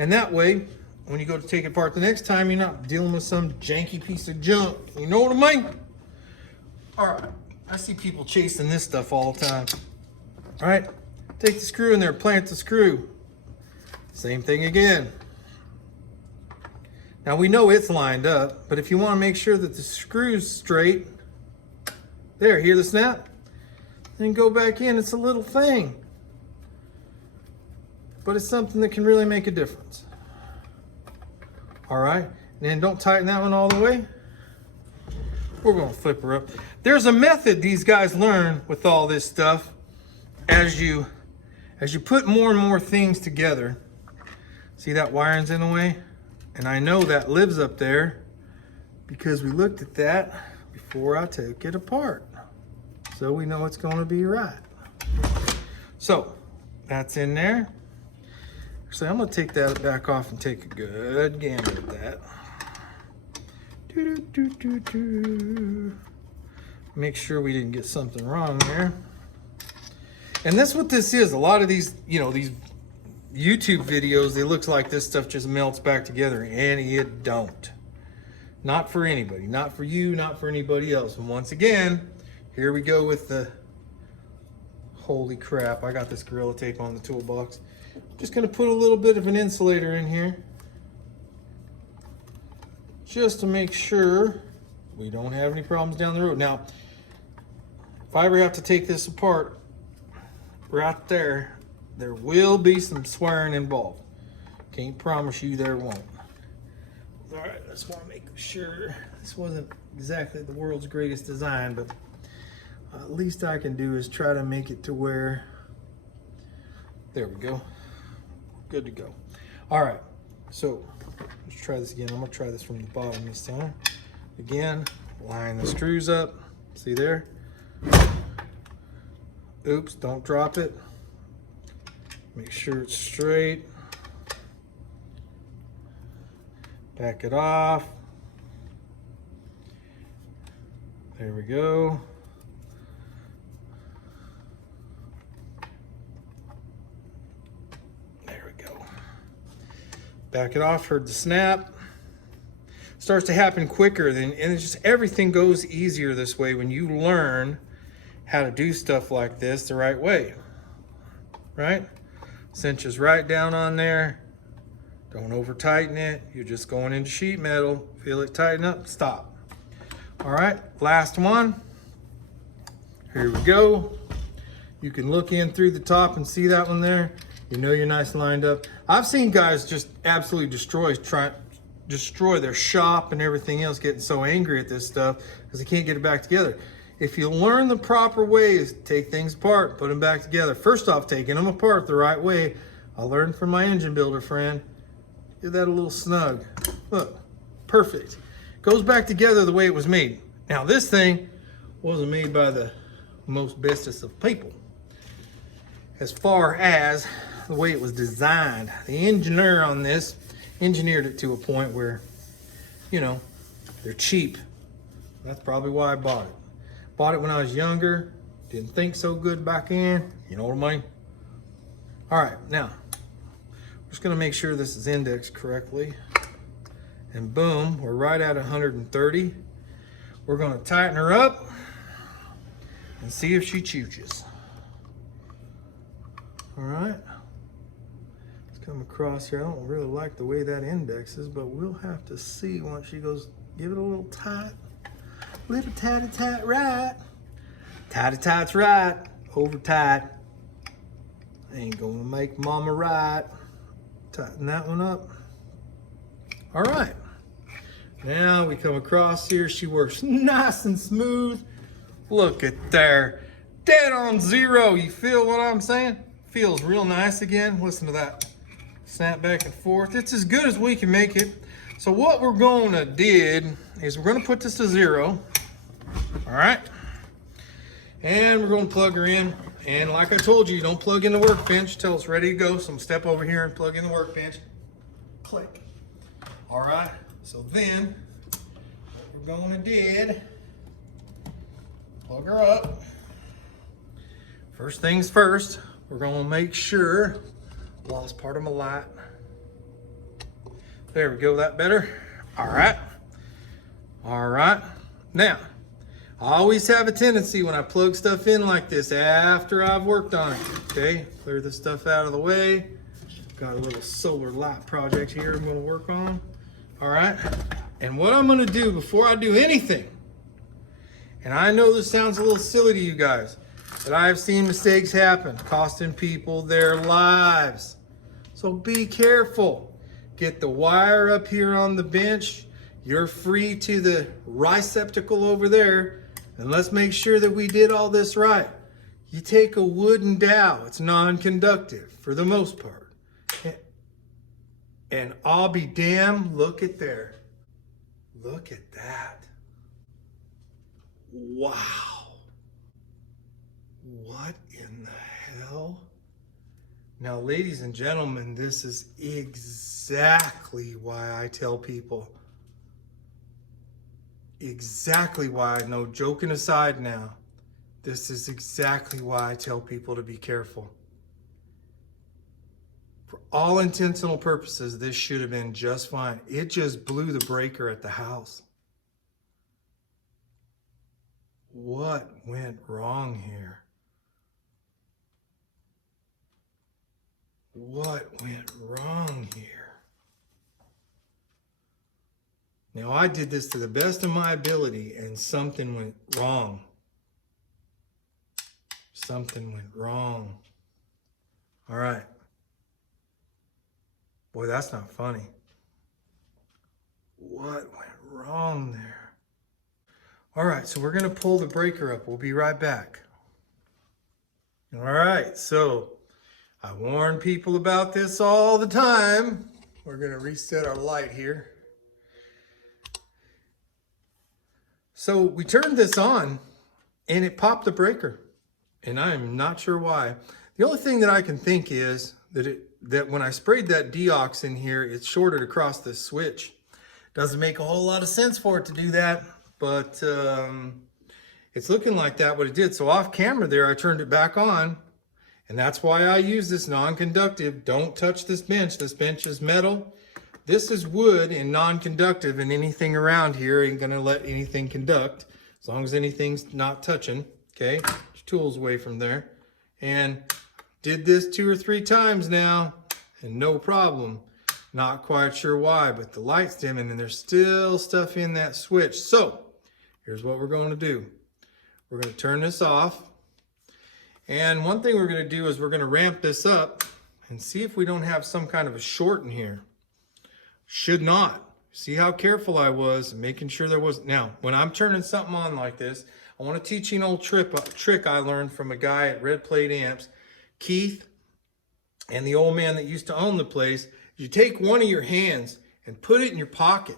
And that way, when you go to take it apart the next time, you're not dealing with some janky piece of junk. You know what I mean? All right. I see people chasing this stuff all the time. All right. Take the screw in there, plant the screw. Same thing again. Now we know it's lined up, but if you want to make sure that the screw's straight, there, hear the snap? Then go back in. It's a little thing, but it's something that can really make a difference. All right, and then don't tighten that one all the way. We're going to flip her up. There's a method these guys learn with all this stuff as you put more and more things together. See that wiring's in the way? And I know that lives up there because we looked at that before I took it apart. So we know it's going to be right. So that's in there. So I'm going to take that back off and take a good gander at that. Make sure we didn't get something wrong there. And that's what this is. A lot of these, you know, these YouTube videos, it looks like this stuff just melts back together, and it don't. Not for anybody, not for you, not for anybody else. And once again, here we go with the, holy crap, I got this Gorilla Tape on the toolbox. I'm just gonna put a little bit of an insulator in here, just to make sure we don't have any problems down the road. Now, if I ever have to take this apart, right there will be some swearing involved. Can't promise you there won't. All right, I just want to make sure this wasn't exactly the world's greatest design, but at least I can do is try to make it to where, there we go. Good to go. All right, so let's try this again. I'm gonna try this from the bottom this time. Again, line the screws up. See there? Oops, don't drop it. Make sure it's straight. Back it off. There we go. There we go. Back it off, heard the snap. Starts to happen quicker and it's just everything goes easier this way when you learn how to do stuff like this the right way. Right? Cinches right down on there. Don't over tighten it. You're just going into sheet metal. Feel it tighten up, stop. All right, last one. Here we go. You can look in through the top and see that one there. You know you're nice and lined up. I've seen guys just absolutely destroy their shop and everything else, getting so angry at this stuff because they can't get it back together. If you learn the proper ways, take things apart, put them back together. First off, taking them apart the right way. I learned from my engine builder friend. Give that a little snug. Look, perfect. Goes back together the way it was made. Now this thing wasn't made by the most bestest of people. As far as the way it was designed, the engineer on this engineered it to a point where, you know, they're cheap. That's probably why I bought it. Bought it when I was younger. Didn't think so good back in. You know what I mean? All right, now, we're just gonna make sure this is indexed correctly. And boom, we're right at 130. We're gonna tighten her up and see if she chooches. All right. Let's come across here. I don't really like the way that indexes, but we'll have to see once she goes, give it a little tight. Little tighty tight right. Tighty tight's right. Over tight. Ain't gonna make mama right. Tighten that one up. All right. Now we come across here. She works nice and smooth. Look at there. Dead on zero. You feel what I'm saying? Feels real nice again. Listen to that. Snap back and forth. It's as good as we can make it. So what we're gonna do is we're gonna put this to 0. All right. And we're gonna plug her in. And like I told you, don't plug in the workbench till it's ready to go. So I'm gonna step over here and plug in the workbench. Click. All right. So then, what we're gonna do, plug her up. First things first, we're gonna make sure, lost part of my light. There we go, that better? All right. All right. Now, I always have a tendency when I plug stuff in like this after I've worked on it, okay? Clear this stuff out of the way. Got a little solar light project here I'm gonna work on. All right, and what I'm gonna do before I do anything, and I know this sounds a little silly to you guys, but I've seen mistakes happen, costing people their lives. So be careful. Get the wire up here on the bench. You're free to the receptacle over there, and let's make sure that we did all this right. You take a wooden dowel, it's non-conductive for the most part. And I'll be damned, look at there. Look at that. Wow. What in the hell? Now, ladies and gentlemen, this is exactly why I tell people. Exactly why, no joking aside now, this is exactly why I tell people to be careful. For all intentional purposes, this should have been just fine. It just blew the breaker at the house. What went wrong here? What went wrong here? Now, I did this to the best of my ability, and something went wrong. Something went wrong. All right. Boy, that's not funny. What went wrong there? All right, so we're gonna pull the breaker up. We'll be right back. All right, so I warn people about this all the time. We're gonna reset our light here. So we turned this on and it popped the breaker. And I'm not sure why. The only thing that I can think is that when I sprayed that deox in here, it shorted across this switch. Doesn't make a whole lot of sense for it to do that, but it's looking like that what it did. So off camera there, I turned it back on, and that's why I use this non-conductive. Don't touch this bench. This bench is metal. This is wood and non-conductive, and anything around here ain't gonna let anything conduct as long as anything's not touching. Okay, get your tools away from there. And did this 2 or 3 times now, and no problem. Not quite sure why, but the light's dimming and there's still stuff in that switch. So here's what we're going to do. We're going to turn this off. And one thing we're going to do is we're going to ramp this up and see if we don't have some kind of a short in here. Should not. See how careful I was making sure there was. Now, when I'm turning something on like this, I want to teach you an old trick I learned from a guy at Red Plate Amps, Keith, and the old man that used to own the place. You take one of your hands and put it in your pocket.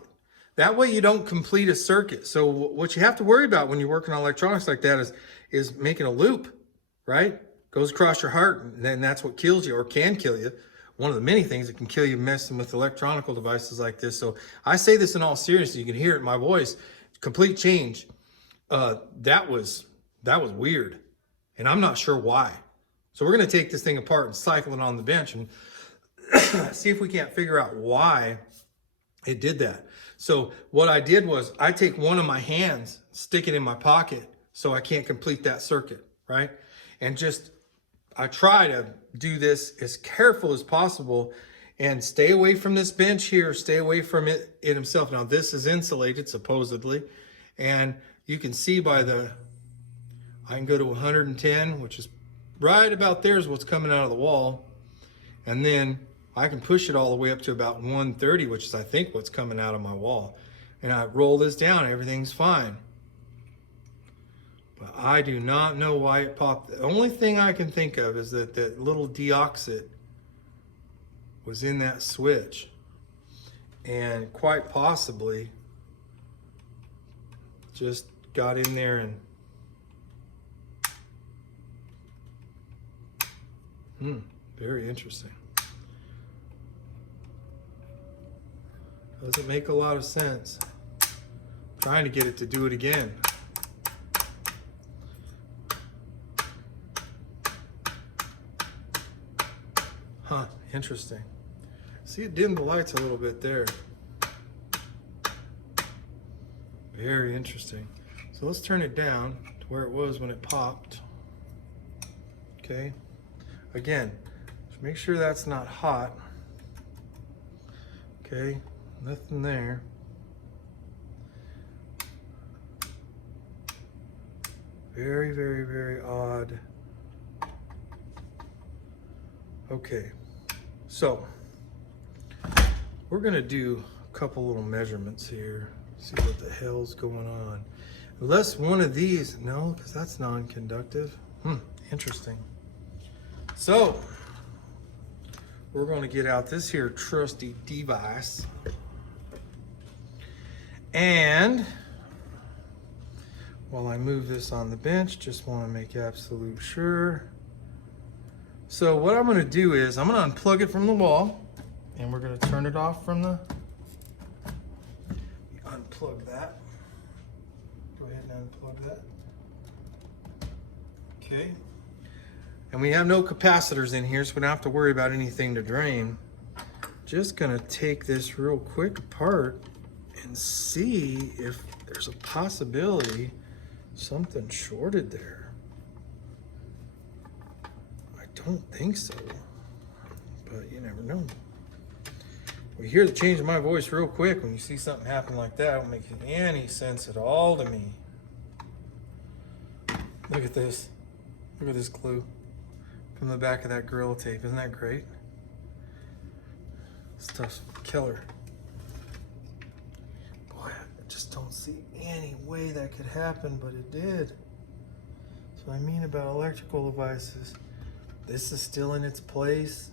That way you don't complete a circuit. So what you have to worry about when you're working on electronics like that is making a loop, right? Goes across your heart, and then that's what kills you or can kill you. One of the many things that can kill you messing with electronical devices like this. So I say this in all seriousness. You can hear it in my voice. Complete change. That was weird, and I'm not sure why. So we're going to take this thing apart and cycle it on the bench and see if we can't figure out why it did that. So what I did was I take one of my hands, stick it in my pocket so I can't complete that circuit, right? And I try to do this as careful as possible and stay away from this bench here, stay away from it himself. Now this is insulated supposedly, and you can see by I can go to 110, which is right about there is what's coming out of the wall. And then I can push it all the way up to about 130, which is I think what's coming out of my wall. And I roll this down, everything's fine. But I do not know why it popped. The only thing I can think of is that that little deoxit was in that switch. And quite possibly just got in there and very interesting. Doesn't make a lot of sense. I'm trying to get it to do it again. Huh, interesting. See, it dimmed the lights a little bit there. Very interesting. So let's turn it down to where it was when it popped. Okay. Again, just make sure that's not hot. Okay, nothing there. Very, very, very odd. Okay, so we're gonna do a couple little measurements here. See what the hell's going on. Unless one of these, no, because that's non-conductive. Interesting. So we're going to get out this here trusty device, and while I move this on the bench, just want to make absolute sure. So what I'm going to do is I'm going to unplug it from the wall, and we're going to turn it off from the, unplug that. Go ahead and unplug that. Okay. And we have no capacitors in here, so we don't have to worry about anything to drain. Just gonna take this real quick apart and see if there's a possibility something shorted there. I don't think so, but you never know. We hear the change in my voice real quick when you see something happen like that. It don't make any sense at all to me. Look at this. Look at this glue from the back of that Gorilla Tape. Isn't that great? Stuff's killer. Boy, I just don't see any way that could happen, but it did. So I mean about electrical devices. This is still in its place.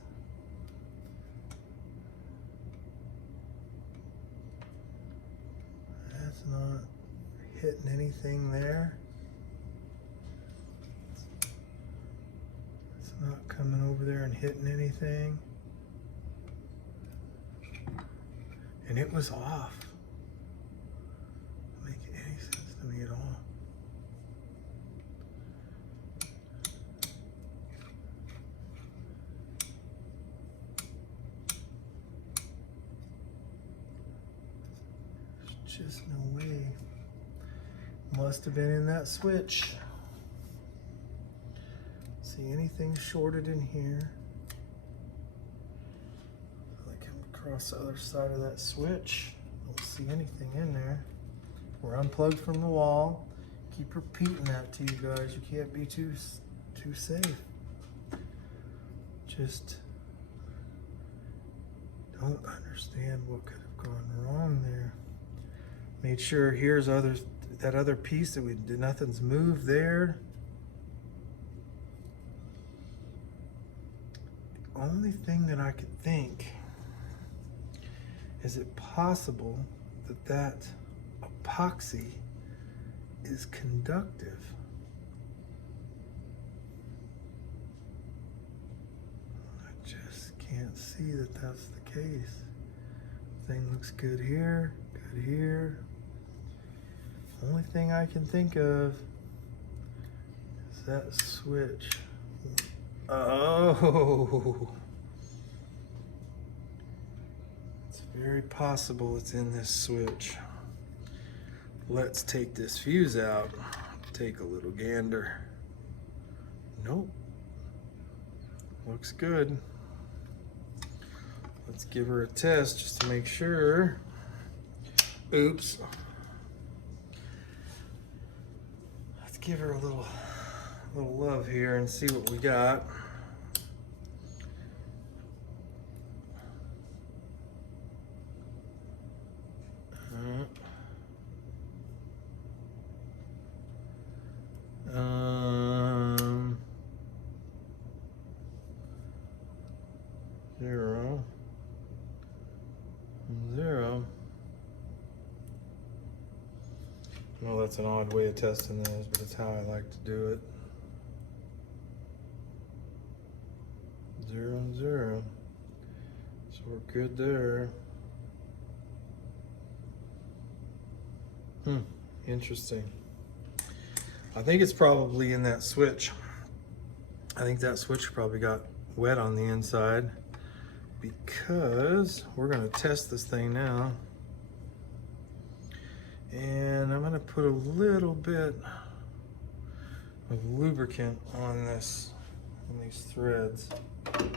That's not hitting anything there. It's not coming over there and hitting anything. And it was off. Doesn't make any sense to me at all. There's just no way. Must have been in that switch. See anything shorted in here? I come across the other side of that switch. Don't see anything in there. We're unplugged from the wall. Keep repeating that to you guys. You can't be too safe. Just don't understand what could have gone wrong there. Made sure here's that other piece that we did, nothing's moved there. The only thing that I could think, is it possible that that epoxy is conductive? I just can't see that that's the case. Thing looks good here, good here. Only thing I can think of is that switch. Oh, it's very possible it's in this switch. Let's take this fuse out, take a little gander. Nope, looks good. Let's give her a test just to make sure. Oops. Let's give her a little love here and see what we got. Zero. Well, that's an odd way of testing those, but it's how I like to do it. 0 and 0. So we're good there. Interesting. I think it's probably in that switch. I think that switch probably got wet on the inside, because we're gonna test this thing now. And I'm gonna put a little bit of lubricant on this, on these threads in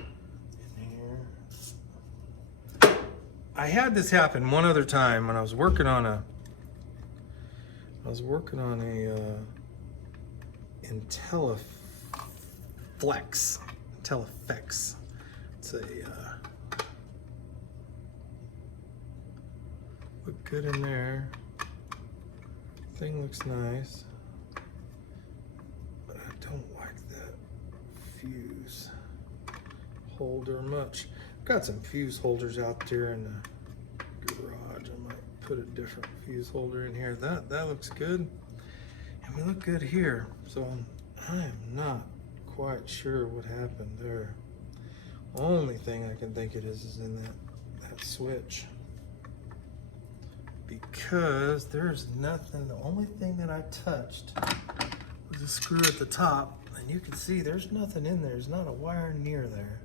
here. I had this happen one other time when I was working on a IntelliFlex. It's a look good in there. Thing looks nice, but I don't like that fuse holder much. I've got some fuse holders out there in the garage. I might put a different fuse holder in here. That looks good, and we look good here. So I am not quite sure what happened there. Only thing I can think it is in that switch, because there's nothing. The only thing that I touched was a screw at the top, and you can see there's nothing in there. There's not a wire near there.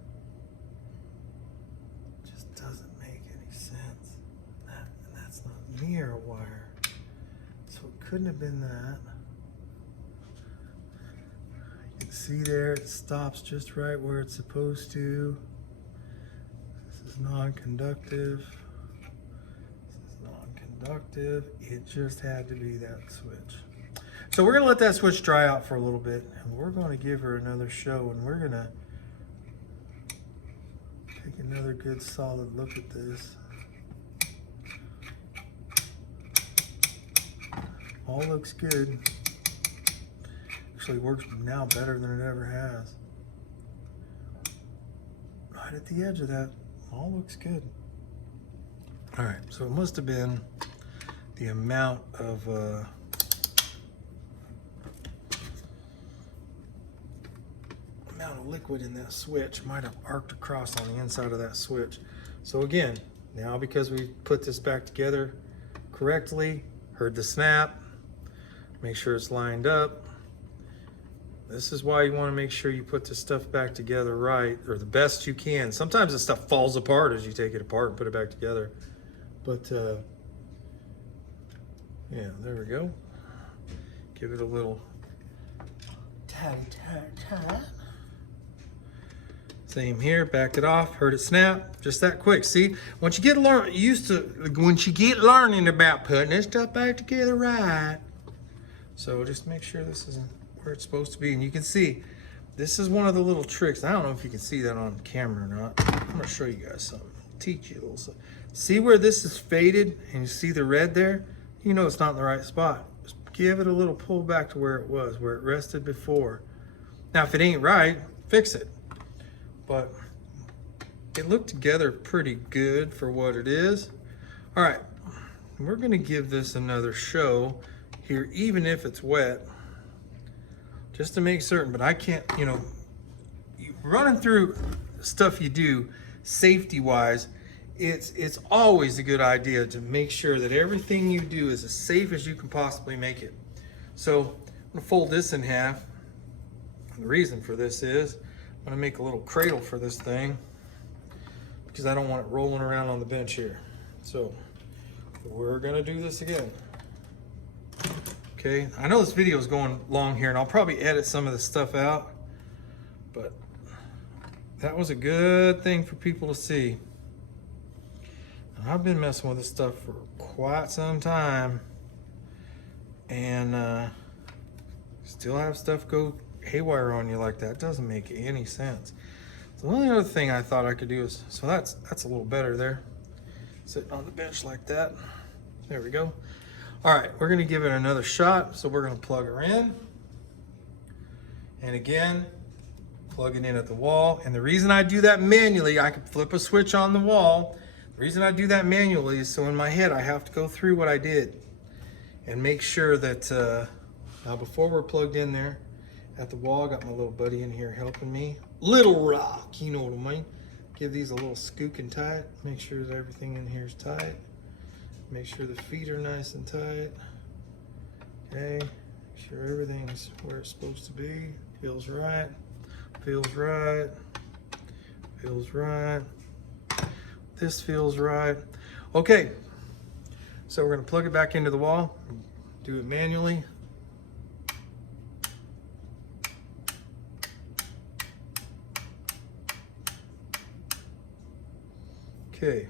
It just doesn't make any sense. And that's not near a wire, so it couldn't have been that. You can see there it stops just right where it's supposed to. This is non-conductive. It just had to be that switch. So we're gonna let that switch dry out for a little bit, and we're gonna give her another show, and we're gonna take another good solid look at this. All looks good. Actually works now better than it ever has. right at the edge of that. All looks good. All right, so it must have been the amount of liquid in that switch might have arced across on the inside of that switch. So again, now because we put this back together correctly, heard the snap, make sure it's lined up. This is why you want to make sure you put this stuff back together right, or the best you can. Sometimes this stuff falls apart as you take it apart and put it back together. But yeah, there we go. Give it a little tap. Same here, backed it off, heard it snap, just that quick. See, once you get learning about putting this stuff back together right. So just make sure this is where it's supposed to be. And you can see, this is one of the little tricks. I don't know if you can see that on camera or not. I'm gonna show you guys something, teach you a little something. See where this is faded and you see the red there? You know it's not in the right spot. Just give it a little pull back to where it was, where it rested before. Now, if it ain't right, fix it. But it looked together pretty good for what it is. All right, we're gonna give this another show here, even if it's wet, just to make certain. But I can't, you know, running through stuff you do safety-wise, it's always a good idea to make sure that everything you do is as safe as you can possibly make it. So I'm gonna fold this in half. And the reason for this is I'm gonna make a little cradle for this thing because I don't want it rolling around on the bench here. So we're gonna do this again. Okay, I know this video is going long here and I'll probably edit some of this stuff out, but that was a good thing for people to see. And I've been messing with this stuff for quite some time and still have stuff go haywire on you like that. Doesn't make any sense. So the only other thing I thought I could do is, so that's a little better there, sitting on the bench like that. There we go. All right, we're gonna give it another shot. So we're gonna plug her in, and again, plug it in at the wall. And the reason I do that manually, I can flip a switch on the wall. The reason I do that manually is so in my head I have to go through what I did and make sure that now before we're plugged in there at the wall, I got my little buddy in here helping me. Little Rock, you know what I mean. Give these a little skook and tight. Make sure that everything in here is tight. Make sure the feet are nice and tight. Okay, make sure everything's where it's supposed to be. Feels right, feels right, feels right. This feels right. Okay, so we're gonna plug it back into the wall. Do it manually. Okay,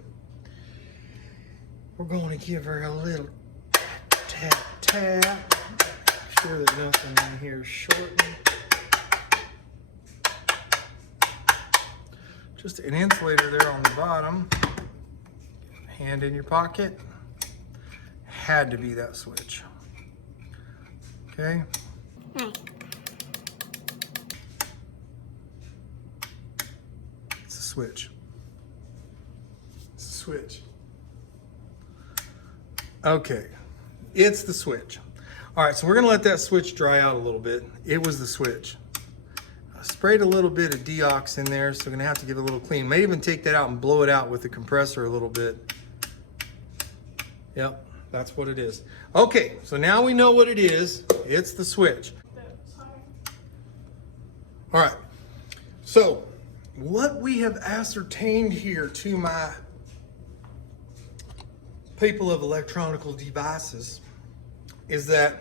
we're going to give her a little tap, tap. Make sure that nothing in here is shortened. Just an insulator there on the bottom. Hand in your pocket. Had to be that switch. Okay. It's a switch. Switch. Okay, it's the switch. All right, so we're gonna let that switch dry out a little bit. It was the switch. I sprayed a little bit of deox in there, so we're gonna have to give it a little clean. May even take that out and blow it out with the compressor a little bit. Yep, that's what it is. Okay, so now we know what it is. It's the switch. All right, so what we have ascertained here, to my people of electronical devices, is that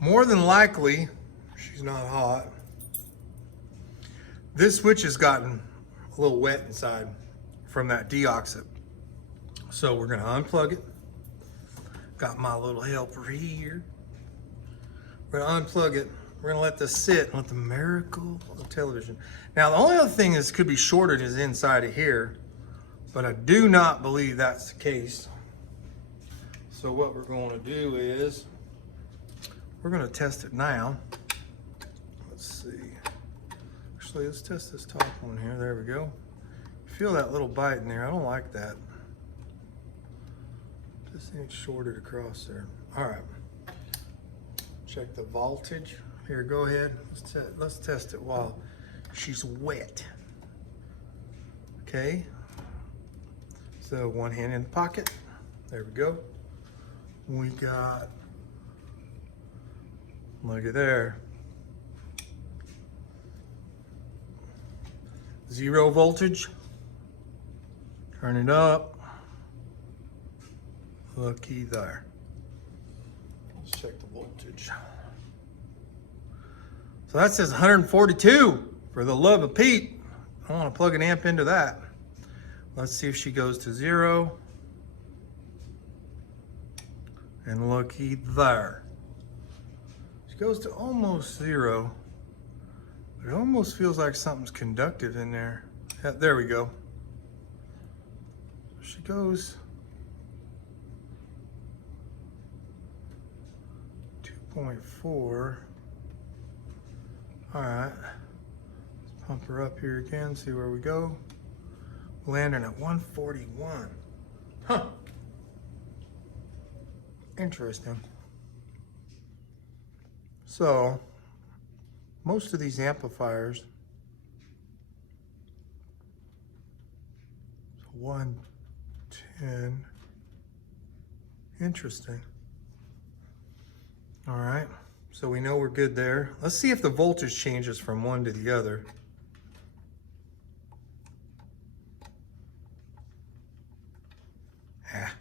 more than likely, she's not hot, this switch has gotten a little wet inside from that deoxit. So we're gonna unplug it. Got my little helper here. We're gonna unplug it. We're gonna let this sit and let the miracle of television. Now the only other thing is could be shorted is inside of here, but I do not believe that's the case. So what we're going to do is we're going to test it now. Let's see. There's Actually, let's test this top one here. There we go. Feel that little bite in there. I don't like that. This ain't shorted across there. All right. Check the voltage. Here, go ahead. Let's test it while she's wet. Okay. So one hand in the pocket. There we go. We got, look at there. 0 voltage. Turn it up. Looky there. Let's check the voltage. So that says 142. For the love of Pete, I want to plug an amp into that. Let's see if she goes to 0. And looky there. She goes to almost 0. It almost feels like something's conductive in there. Yeah, there we go. She goes 2.4. All right, let's pump her up here again, see where we go. Landing at 141. Huh. Interesting. So, most of these amplifiers, 110. Interesting. All right, so we know we're good there. Let's see if the voltage changes from one to the other. Ah.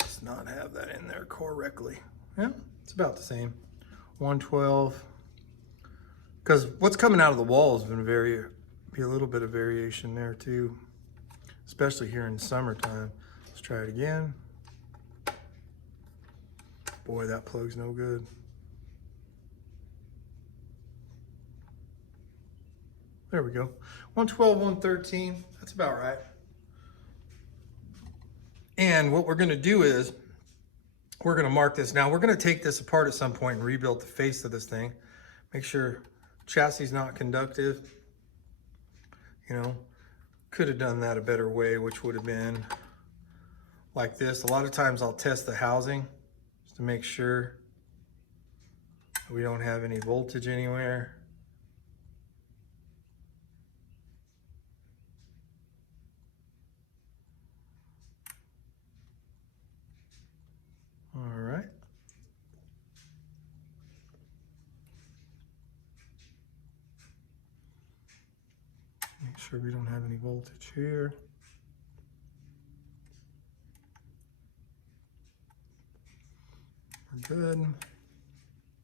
Must not have that in there correctly. Yeah, it's about the same. 112. Because what's coming out of the wall has been be a little bit of variation there too, especially here in summertime. Let's try it again. Boy, that plug's no good. There we go. 112, 113, that's about right. And what we're gonna do is, we're gonna mark this. Now, we're gonna take this apart at some point and rebuild the face of this thing. Make sure chassis is not conductive. You know, could have done that a better way, which would have been like this. A lot of times I'll test the housing just to make sure we don't have any voltage anywhere. All right. Make sure we don't have any voltage here. We're good.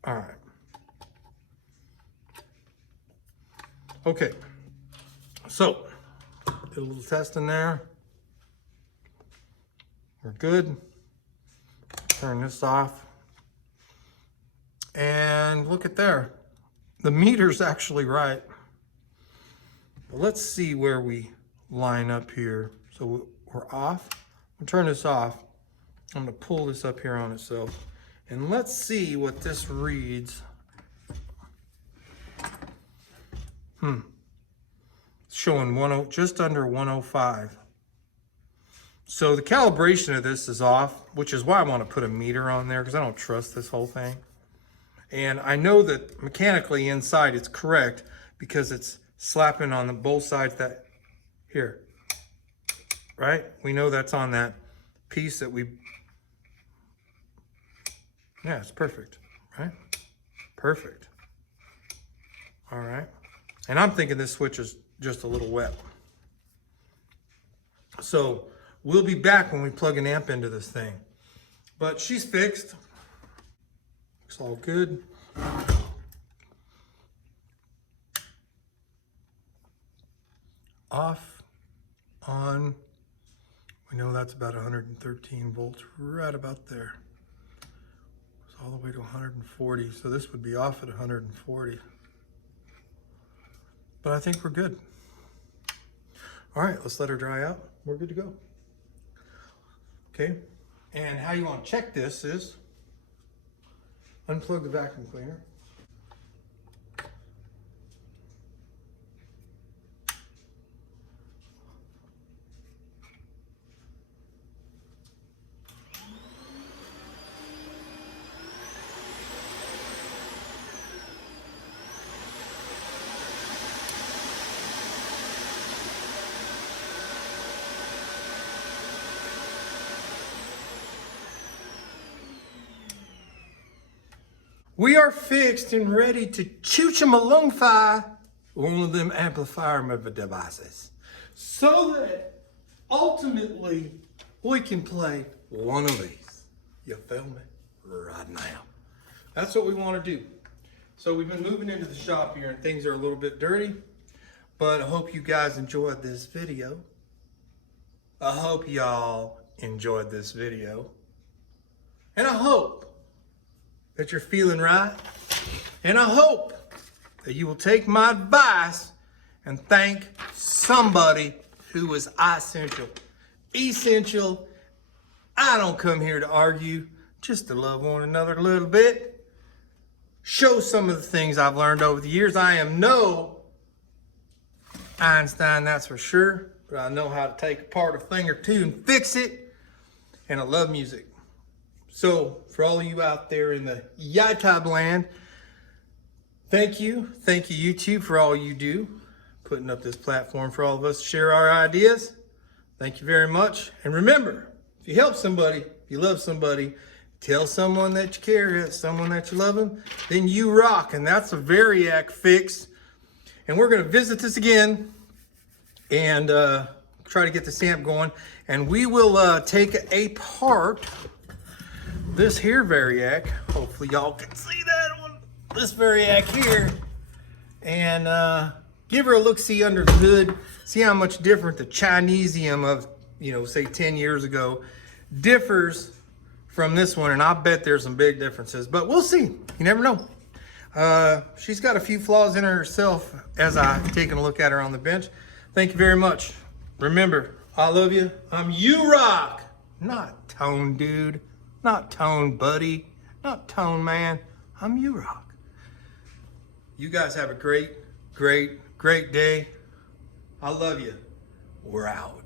All right. Okay. So, did a little test in there. We're good. Turn this off. And look at there. The meter's actually right. But let's see where we line up here. So we're off. I'm gonna turn this off. I'm gonna pull this up here on itself. And let's see what this reads. It's showing just under 105. So the calibration of this is off, which is why I want to put a meter on there, because I don't trust this whole thing. And I know that mechanically inside it's correct because it's slapping on both sides that here, right? We know that's on that piece that yeah, it's perfect, right? Perfect. All right. And I'm thinking this switch is just a little wet. So we'll be back when we plug an amp into this thing. But she's fixed. Looks all good. Off, on. We know that's about 113 volts, right about there. It's all the way to 140, so this would be off at 140. But I think we're good. All right, let's let her dry out. We're good to go. Okay, and how you want to check this is unplug the vacuum cleaner. We are fixed and ready to choo-chum-along-fi one of them amplifier devices so that ultimately we can play one of these. You feel me? Right now. That's what we want to do. So we've been moving into the shop here and things are a little bit dirty, but I hope you guys enjoyed this video. I hope y'all enjoyed this video. And I hope that you're feeling right. And I hope that you will take my advice and thank somebody who is essential. Essential. I don't come here to argue, just to love one another a little bit. Show some of the things I've learned over the years. I am no Einstein, that's for sure, but I know how to take apart a thing or two and fix it. And I love music. So for all of you out there in the YouTube land, thank you. Thank you, YouTube, for all you do. Putting up this platform for all of us to share our ideas. Thank you very much. And remember, if you help somebody, if you love somebody, tell someone that you care, someone that you love them, then you rock. And that's a Variac fix. And we're going to visit this again and try to get the amp going. And we will take apart this here Variac. Hopefully y'all can see that one. This Variac here. And give her a look-see under the hood. See how much different the Chinesium of, say 10 years ago differs from this one. And I bet there's some big differences. But we'll see. You never know. She's got a few flaws in her herself as I've taken a look at her on the bench. Thank you very much. Remember, I love you. I'm you rock. Not Tone Dude. Not Tone Buddy, not Tone Man. I'm you rock. You guys have a great, great, great day. I love you. We're out.